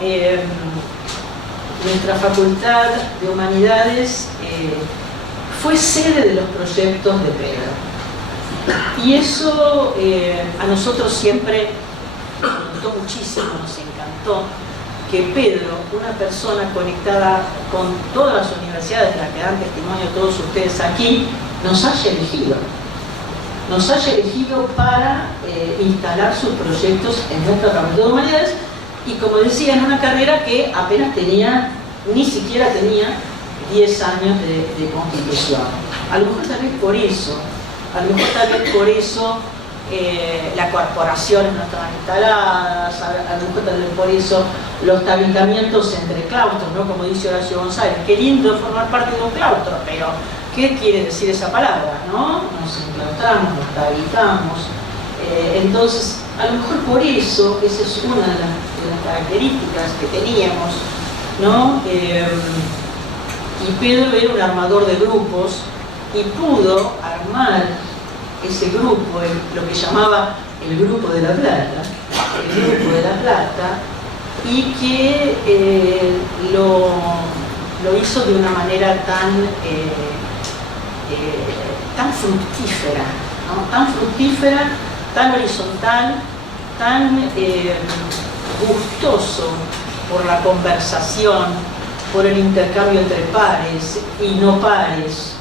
nuestra Facultad de Humanidades fue sede de los proyectos de Pedro. Y eso a nosotros siempre nos gustó muchísimo, nos encantó que Pedro, una persona conectada con todas las universidades, las que dan testimonio todos ustedes aquí, nos haya elegido. Nos haya elegido para instalar sus proyectos en nuestra Facultad de Humanidades, y como decía, en una carrera que apenas ni siquiera tenía 10 años de constitución. A lo mejor tal vez por eso, las corporaciones no estaban instaladas, a lo mejor tal vez por eso los tabicamientos entre claustros, ¿no? Como dice Horacio González, qué lindo formar parte de un claustro, pero ¿qué quiere decir esa palabra? ¿No? Nos enclaustramos, nos tabicamos. Entonces, a lo mejor por eso, esa es una de las características que teníamos, ¿no? Y Pedro era un armador de grupos y pudo armar ese grupo, lo que llamaba el Grupo de La Plata, y que lo hizo de una manera tan fructífera, ¿no? Tan fructífera, tan horizontal, tan gustoso por la conversación, por el intercambio entre pares y no pares,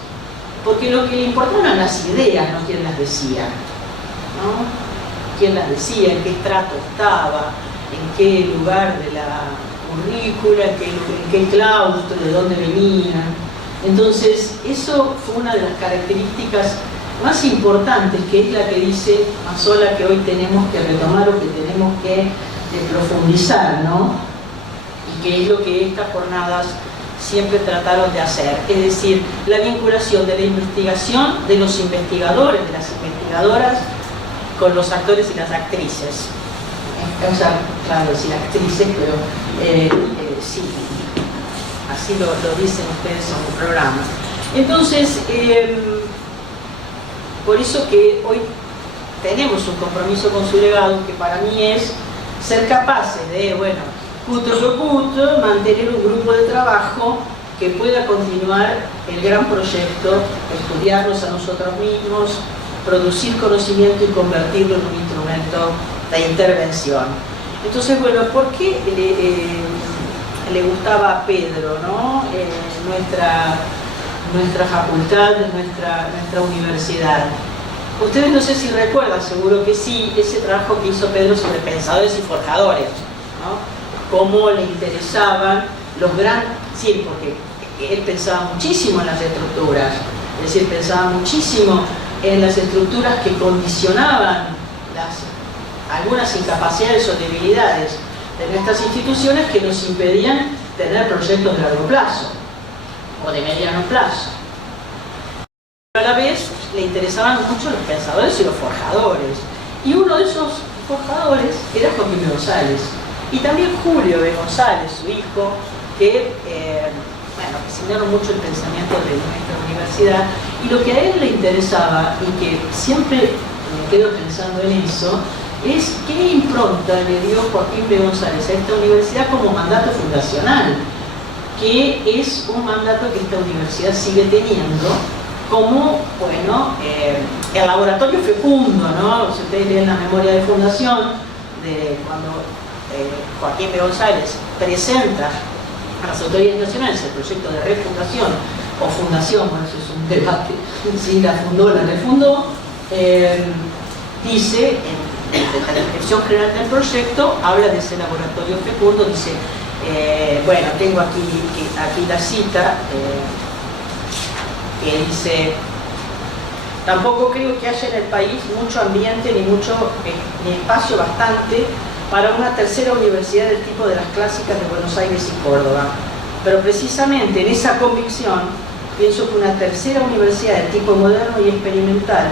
porque lo que le importaban eran las ideas, no quién las decía, ¿no? Quién las decía, en qué estrato estaba, en qué lugar de la currícula, en qué claustro, de dónde venían. Entonces, eso fue una de las características más importantes, que es la que dice Mazzola que hoy tenemos que retomar o que tenemos que profundizar, ¿no? Y que es lo que estas jornadas siempre trataron de hacer, es decir, la vinculación de la investigación de los investigadores, de las investigadoras, con los actores y las actrices. O sea, claro, decir actrices, pero sí, así lo dicen ustedes en el programa. Entonces, por eso que hoy tenemos un compromiso con su legado, que para mí es ser capaces de, bueno, mantener un grupo de trabajo que pueda continuar el gran proyecto, estudiarnos a nosotros mismos, producir conocimiento y convertirlo en un instrumento de intervención. Entonces, bueno, ¿por qué le gustaba a Pedro, ¿no? Nuestra facultad, nuestra universidad? Ustedes no sé si recuerdan, seguro que sí, ese trabajo que hizo Pedro sobre pensadores y forjadores, ¿no? Cómo le interesaban los grandes, sí, porque él pensaba muchísimo en las estructuras, es decir, pensaba muchísimo en las estructuras que condicionaban algunas incapacidades o debilidades de nuestras instituciones que nos impedían tener proyectos de largo plazo o de mediano plazo. Pero a la vez le interesaban mucho los pensadores y los forjadores, y uno de esos forjadores era Joaquín B. González, y también Julio B. González, su hijo, que siguieron mucho el pensamiento de nuestra universidad, y lo que a él le interesaba, y que siempre me quedo pensando en eso, es qué impronta le dio Joaquín B. González a esta universidad como mandato fundacional, que es un mandato que esta universidad sigue teniendo como, bueno, el laboratorio fecundo, ¿no? Si ustedes leen la memoria de fundación, de cuando Joaquín B. González presenta a las autoridades nacionales el proyecto de refundación o fundación, bueno, eso es un debate, si la fundó o la refundó, dice, en la descripción general del proyecto, habla de ese laboratorio fecundo, dice, bueno, tengo aquí la cita, que dice: tampoco creo que haya en el país mucho ambiente ni espacio bastante para una tercera universidad del tipo de las clásicas de Buenos Aires y Córdoba. Pero precisamente en esa convicción pienso que una tercera universidad de tipo moderno y experimental,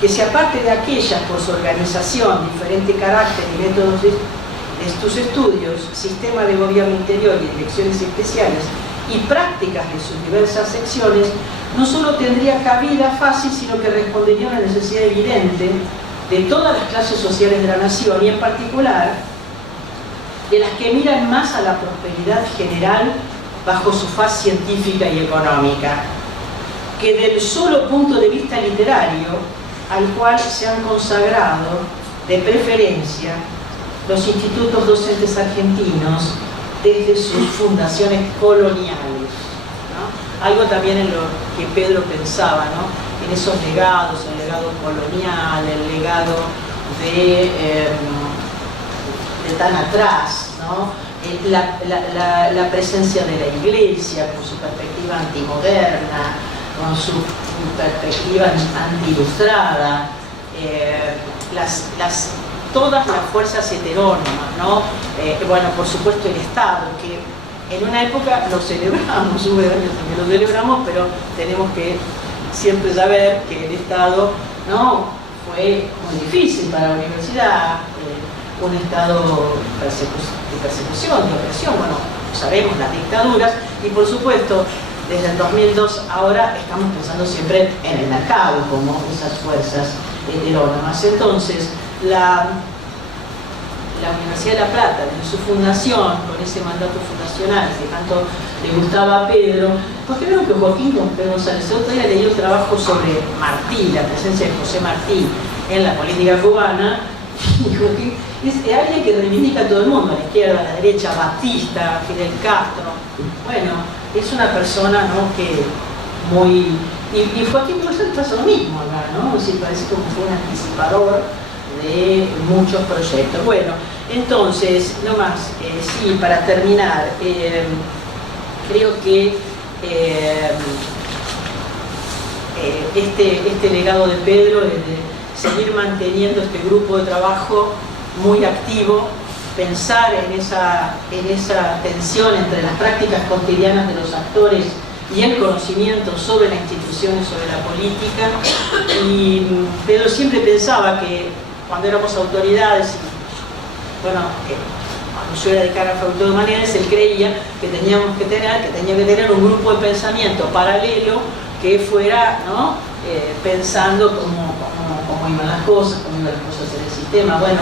que se aparte de aquellas por su organización, diferente carácter y métodos de sus estudios, sistema de gobierno interior y direcciones especiales y prácticas de sus diversas secciones, no solo tendría cabida fácil, sino que respondería a una necesidad evidente de todas las clases sociales de la nación, y en particular de las que miran más a la prosperidad general bajo su faz científica y económica, que del solo punto de vista literario al cual se han consagrado de preferencia los institutos docentes argentinos desde sus fundaciones coloniales, ¿no? Algo también en lo que Pedro pensaba, ¿no? En esos legados, el legado colonial, el legado de tan atrás, ¿no? La presencia de la Iglesia con su perspectiva antimoderna, con su perspectiva anti-ilustrada, todas las fuerzas heterónomas, ¿no? Bueno, por supuesto el Estado, que en una época lo celebramos, hubo años en que lo celebramos, pero tenemos que siempre saber que el Estado, ¿no?, fue muy difícil para la universidad, un Estado de persecución, de opresión, bueno, sabemos las dictaduras, y por supuesto desde el 2002 ahora estamos pensando siempre en el mercado como esas fuerzas heterónomas. Entonces, la Universidad de La Plata, desde su fundación, con ese mandato fundacional que tanto le gustaba a Pedro, porque veo que Joaquín González, el otro día leí un trabajo sobre Martí, la presencia de José Martí en la política cubana, y Joaquín es alguien que reivindica a todo el mundo, a la izquierda, a la derecha, Batista, Fidel Castro. Bueno, es una persona, ¿no?, que muy... Y Joaquín González pasa lo mismo acá, ¿no? Es decir, parece como fue un anticipador de muchos proyectos. Bueno, entonces, no más, sí, para terminar, creo que este legado de Pedro es de seguir manteniendo este grupo de trabajo muy activo, pensar en esa tensión entre las prácticas cotidianas de los actores y el conocimiento sobre la institución y sobre la política. Y Pedro siempre pensaba que cuando éramos autoridades, bueno, cuando yo era decana de Facultad de Humanidades, él creía que tenía que tener un grupo de pensamiento paralelo que fuera, ¿no?, pensando cómo iban las cosas, cómo iban las cosas en el sistema. Bueno,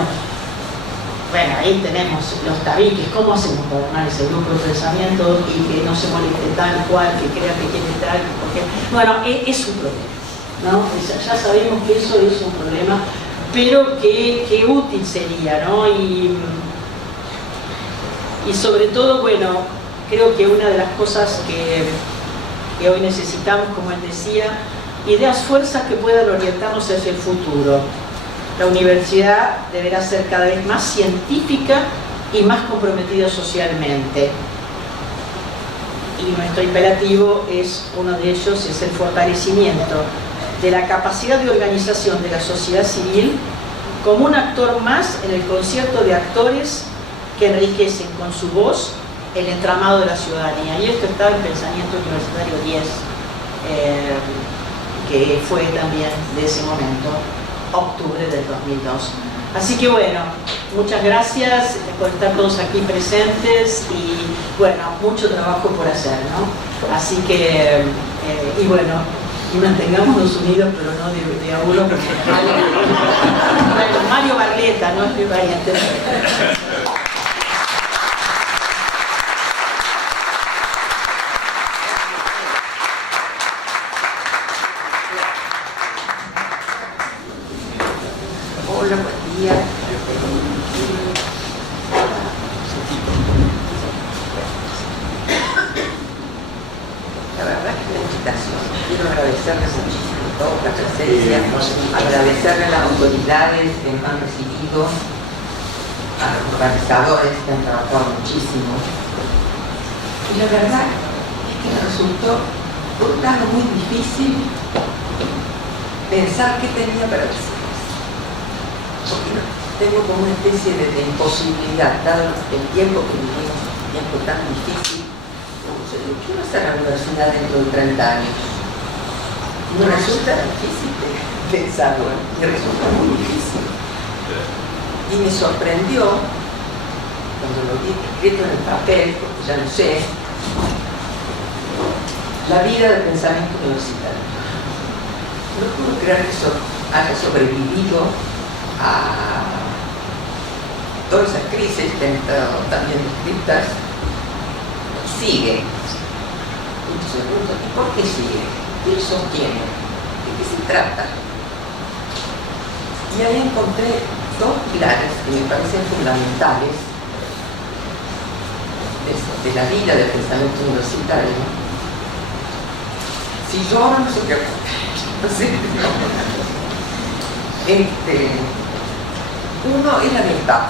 ahí tenemos los tabiques. ¿Cómo hacemos para armar ese grupo de pensamiento y que no se moleste tal cual, que crea que quiere tal? Porque, bueno, es un problema, ¿no? Ya sabemos que eso es un problema, pero qué útil sería, ¿no? Y sobre todo, bueno, creo que una de las cosas que hoy necesitamos, como él decía, ideas fuerzas que puedan orientarnos hacia el futuro. La universidad deberá ser cada vez más científica y más comprometida socialmente. Y nuestro imperativo es, uno de ellos, es el fortalecimiento de la capacidad de organización de la sociedad civil como un actor más en el concierto de actores que enriquecen con su voz el entramado de la ciudadanía. Y esto está en Pensamiento Universitario 10, que fue también de ese momento, octubre del 2002. Así que bueno, muchas gracias por estar todos aquí presentes y bueno, mucho trabajo por hacer, ¿no? Así que, y bueno, y mantengámonos unidos, pero no de a uno, porque Mario Barletta, no es mi pariente. Hola, buen día. La verdad es que la invitación, quiero agradecerles muchísimo toda la presencia, agradecerle a las autoridades que me han recibido, a los organizadores que han trabajado muchísimo. Y la verdad es que me resultó, por un lado, muy difícil pensar qué tenía para decir. Porque tengo como una especie de imposibilidad, dado el tiempo que vivimos, un tiempo tan difícil. ¿Qué va a hacer la universidad dentro de 30 años? Me resulta difícil pensarlo, me resulta muy difícil. Y me sorprendió, cuando lo vi escrito en el papel, porque ya lo sé, la vida del pensamiento universitario. No puedo creer que eso haya sobrevivido a todas esas crisis que han estado también descritas. Sigue. ¿Y por qué sigue? ¿Qué sostiene? ¿De qué se trata? Y ahí encontré dos pilares que me parecen fundamentales de la vida del pensamiento universitario. Si yo no sé qué no sé. Uno es la verdad.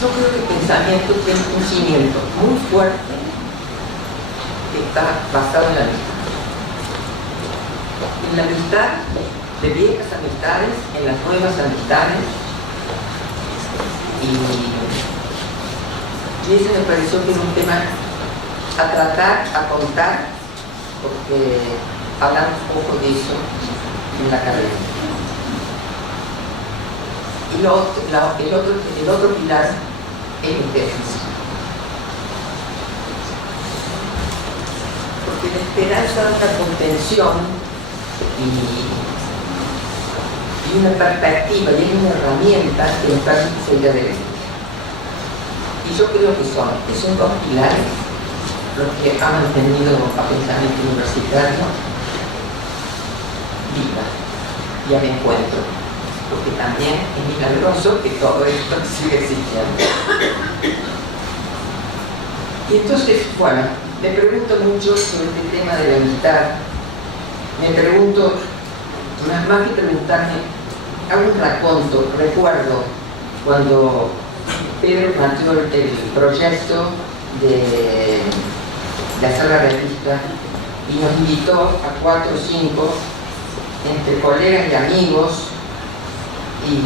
Yo creo que el pensamiento tiene un cimiento muy fuerte que está basado en la amistad. En la amistad de viejas amistades, en las nuevas amistades. Y ese me pareció que era un tema a tratar, a contar, porque hablamos poco de eso en la academia. Y el otro pilar es la esperanza. Porque la esperanza da una contención y una perspectiva, y es una herramienta que nos permite seguir adelante. Y yo creo que son esos dos pilares los que han mantenido a pensamiento universitario viva y al encuentro, porque también es milagroso que todo esto siga existiendo. Y entonces, bueno, me pregunto mucho sobre este tema de la amistad. Me pregunto, más que preguntarme, hago un raconto. Recuerdo cuando Pedro planteó el proyecto de hacer la revista y nos invitó a 4 o 5, entre colegas y amigos, y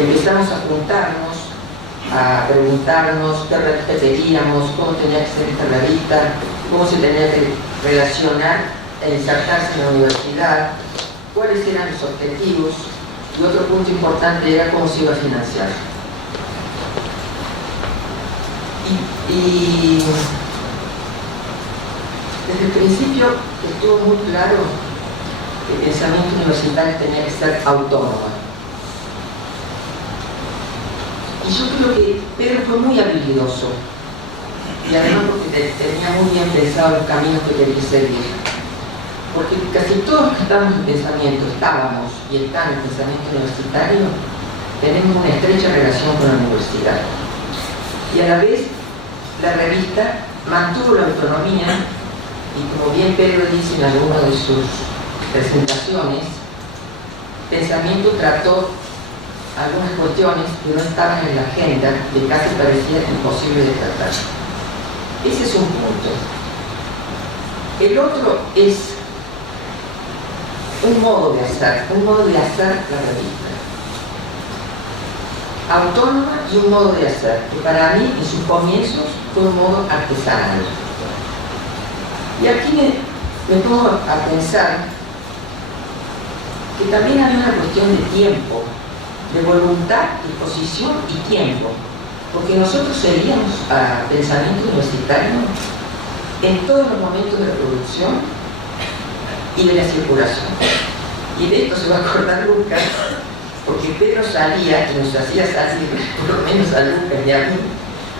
empezamos a juntarnos, a preguntarnos qué repetíamos, cómo tenía que ser esta revista, cómo se tenía que relacionar e insertarse en la universidad, cuáles eran los objetivos, y otro punto importante era cómo se iba a financiar. Y desde el principio estuvo muy claro que el pensamiento universitario tenía que ser autónomo. Y yo creo que Pedro fue muy habilidoso, y además porque tenía muy bien pensado los caminos que quería seguir. Porque casi todos los que estábamos y están en el pensamiento universitario, tenemos una estrecha relación con la universidad. Y a la vez, la revista mantuvo la autonomía, y como bien Pedro dice en alguna de sus presentaciones, Pensamiento trató algunas cuestiones que no estaban en la agenda, que casi parecía imposible de tratar. Ese es un punto. El otro es un modo de hacer la revista. Autónoma y un modo de hacer, que para mí en sus comienzos fue un modo artesanal. Y aquí me pongo a pensar que también había una cuestión de tiempo, de voluntad, disposición y tiempo, porque nosotros seguíamos a pensamiento universitario en todos los momentos de la producción y de la circulación. Y de esto se va a acordar Lucas, porque Pedro salía y nos hacía salir, por lo menos a Lucas y a mí,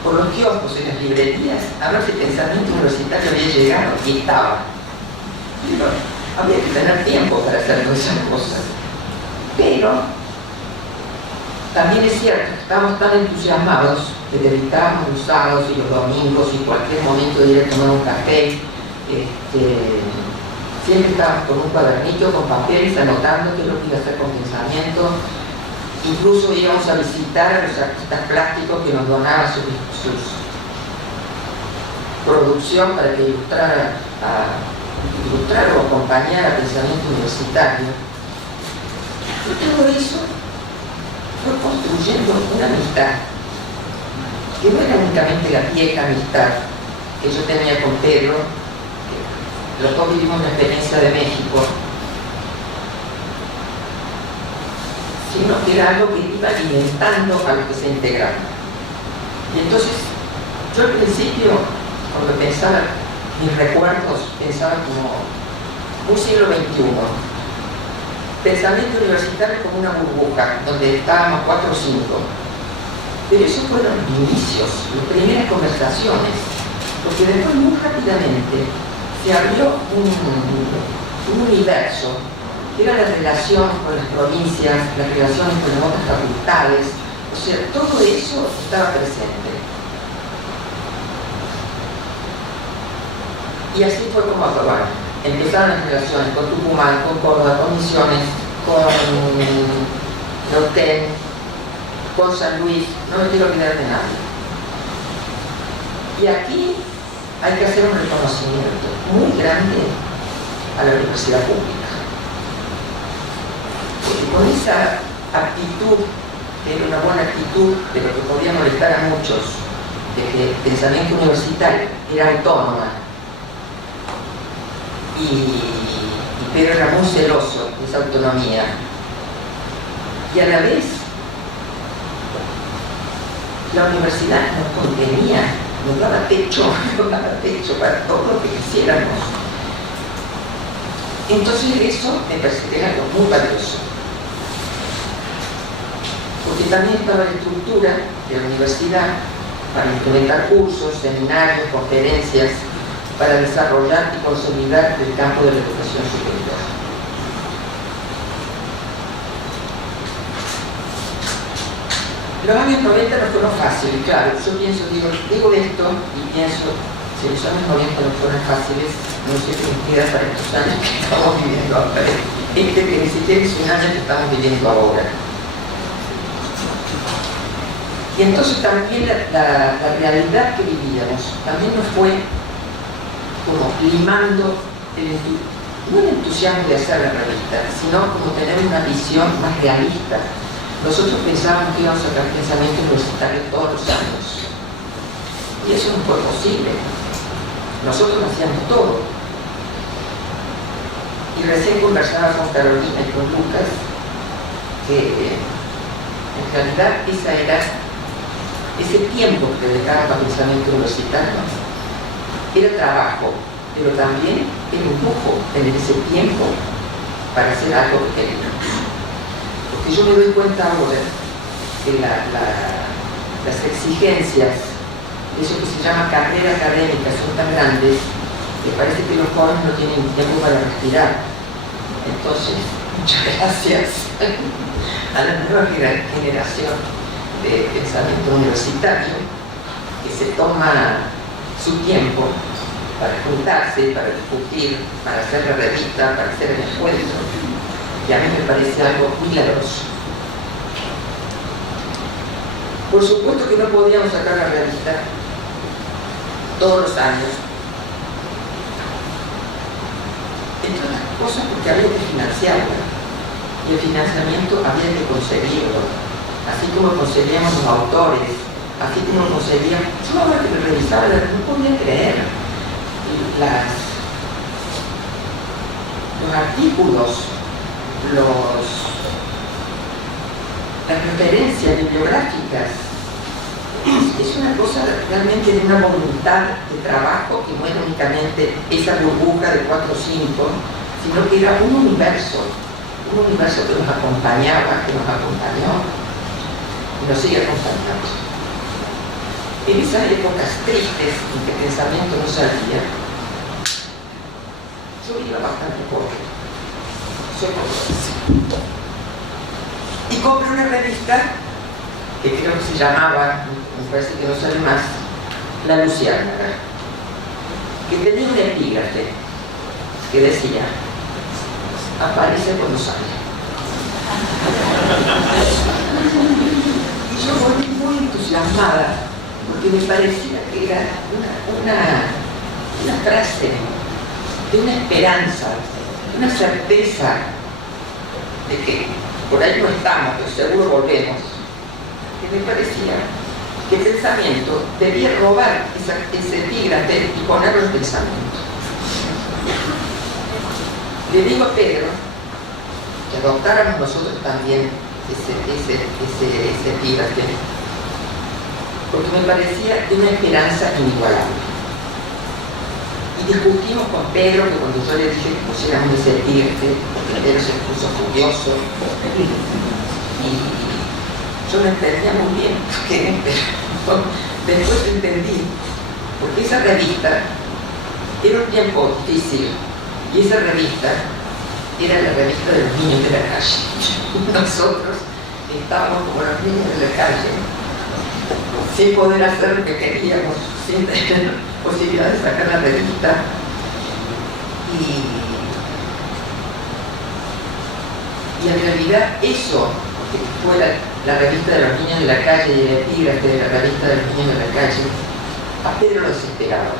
por los kioscos y las librerías, a ver si el pensamiento universitario había llegado, y estaba. Pero había que tener tiempo para hacer todas esas cosas. Pero también es cierto, estábamos tan entusiasmados que dedicábamos los sábados y los domingos y cualquier momento de ir a tomar un café. Siempre estábamos con un cuadernito, con papeles, anotando qué es lo que iba a hacer con pensamiento. Incluso íbamos a visitar a los artistas plásticos que nos donaban su producción para que ilustrar o acompañar a pensamiento universitario. Y todo eso fue construyendo una amistad, que no era únicamente la vieja amistad que yo tenía con Pedro, que los dos vivimos la experiencia de México, sino que era algo que iba alimentando a lo que se integraba. Y entonces, yo al principio, cuando pensaba mis recuerdos, pensaba como un siglo XXI. Pensamiento universitario como una burbuja, donde estábamos 4 o 5. Pero esos fueron los inicios, las primeras conversaciones, porque después muy rápidamente se abrió un universo, que era la relación con las provincias, las relaciones con las otras facultades, o sea, todo eso estaba presente. Y así fue como acabaron. Empezaron las relaciones con Tucumán, con Córdoba, con Misiones, con Neuquén, con San Luis, no me quiero olvidar de nadie. Y aquí hay que hacer un reconocimiento muy grande a la universidad pública. Porque con esa actitud, que era una buena actitud, de lo que podía molestar a muchos, de que el pensamiento universitario era autónoma, y Pedro era muy celoso de esa autonomía, y a la vez la universidad nos contenía, nos daba techo para todo lo que quisiéramos. Entonces eso me parecía algo muy valioso, porque también estaba la estructura de la universidad para implementar cursos, seminarios, conferencias, para desarrollar y consolidar el campo de la educación superior. Los años 90 no fueron fáciles, claro. Yo pienso, digo esto y pienso, si los años 90 no fueron fáciles, no sé qué nos queda para estos años que estamos viviendo ahora. Que ni siquiera es un año que estamos viviendo ahora. Y entonces también la realidad que vivíamos también no fue como limando no el entusiasmo de hacer la revista, sino como tener una visión más realista. Nosotros pensábamos que íbamos a sacar pensamiento universitario todos los años, y eso no fue posible. Nosotros hacíamos todo. Y recién conversaba con Carolina y con Lucas que en realidad ese tiempo que dedicaba para pensamiento universitario era trabajo, pero también era un lujo tener ese tiempo para hacer algo que queríamos. Porque yo me doy cuenta ahora que las exigencias, eso que se llama carrera académica, son tan grandes que parece que los jóvenes no tienen tiempo para respirar. Entonces, muchas gracias a la nueva generación de pensamiento universitario que se toma su tiempo para juntarse, para discutir, para hacer la revista, para hacer el encuentro. Y a mí me parece algo milagroso. Por supuesto que no podíamos sacar la revista todos los años, entre otras cosas porque había que financiarla, y el financiamiento había que conseguirlo, así como conseguíamos los autores, así como conseguíamos. Yo ahora que me revisaba, no podía creer los artículos, las referencias bibliográficas. Es una cosa realmente de una voluntad de trabajo que no era únicamente esa burbuja de 4 o 5, sino que era un universo que nos acompañaba, que nos acompañó y nos sigue acompañando. En esas épocas tristes en que el pensamiento no salía, yo iba bastante pobre. Soy pobre. Y compré una revista que creo que se llamaba, me parece que no sale más, La Luciérnaga, que tenía un epígrafe que decía: aparece cuando sale. Y yo volví muy entusiasmada, porque me parecía que era una frase de una esperanza, de una certeza de que por ahí no estamos, pero seguro volvemos. Que me parecía que el pensamiento debía robar ese epígrafe y ponerlo en pensamiento. Le digo a Pedro que adoptáramos nosotros también ese epígrafe, porque me parecía de una esperanza inigualable. Y discutimos con Pedro, que cuando yo le dije que pusiéramos ese epígrafe, porque Pedro se puso furioso, y yo no entendía muy bien pero después entendí, porque esa revista era un tiempo difícil, y esa revista era la revista de los niños de la calle. Nosotros estábamos como los niños de la calle, sin poder hacer lo que queríamos, sin tener posibilidad de sacar la revista. Y en realidad eso, que fue la revista de los niños de la calle y el epígrafe de la revista de los niños de la calle, a Pedro lo desesperaba.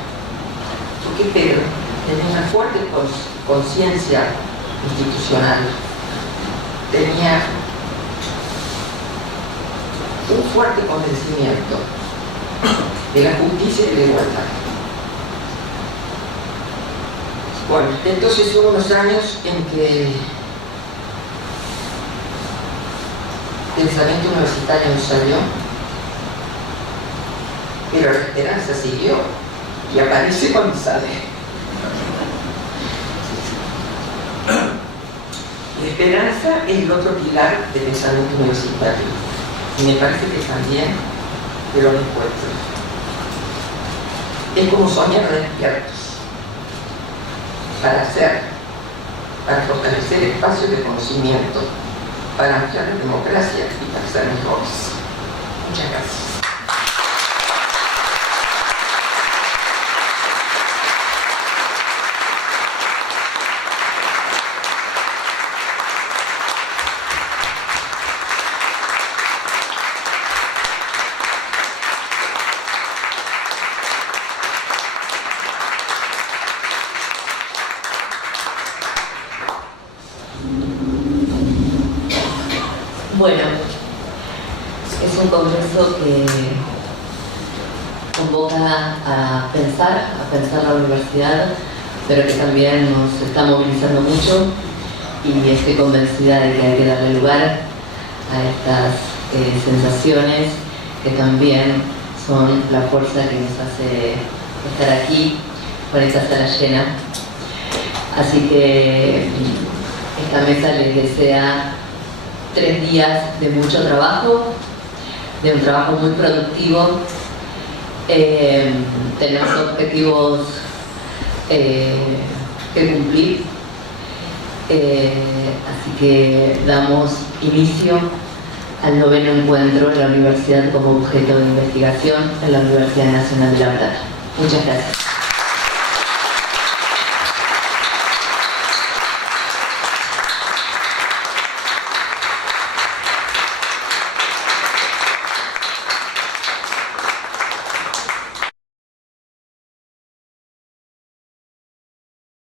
Porque Pedro tenía una fuerte conciencia institucional, tenía un fuerte convencimiento de la justicia y de la igualdad. Bueno, entonces hubo unos años en que pensamiento universitario no salió, pero la esperanza siguió y aparece cuando sale. La esperanza es el otro pilar del pensamiento universitario, y me parece que también, pero no encuentro. Es como soñar despiertos, para fortalecer espacios de conocimiento, para ampliar la democracia y para ser mejores. Muchas gracias. Bueno, es un congreso que convoca a pensar la universidad, pero que también nos está movilizando mucho, y estoy convencida de que hay que darle lugar a estas sensaciones que también son la fuerza que nos hace estar aquí con esta sala llena. Así que esta mesa les desea 3 días de mucho trabajo, de un trabajo muy productivo. Tenemos objetivos que cumplir, así que damos inicio al 9º encuentro de la universidad como objeto de investigación en la Universidad Nacional de La Plata. Muchas gracias.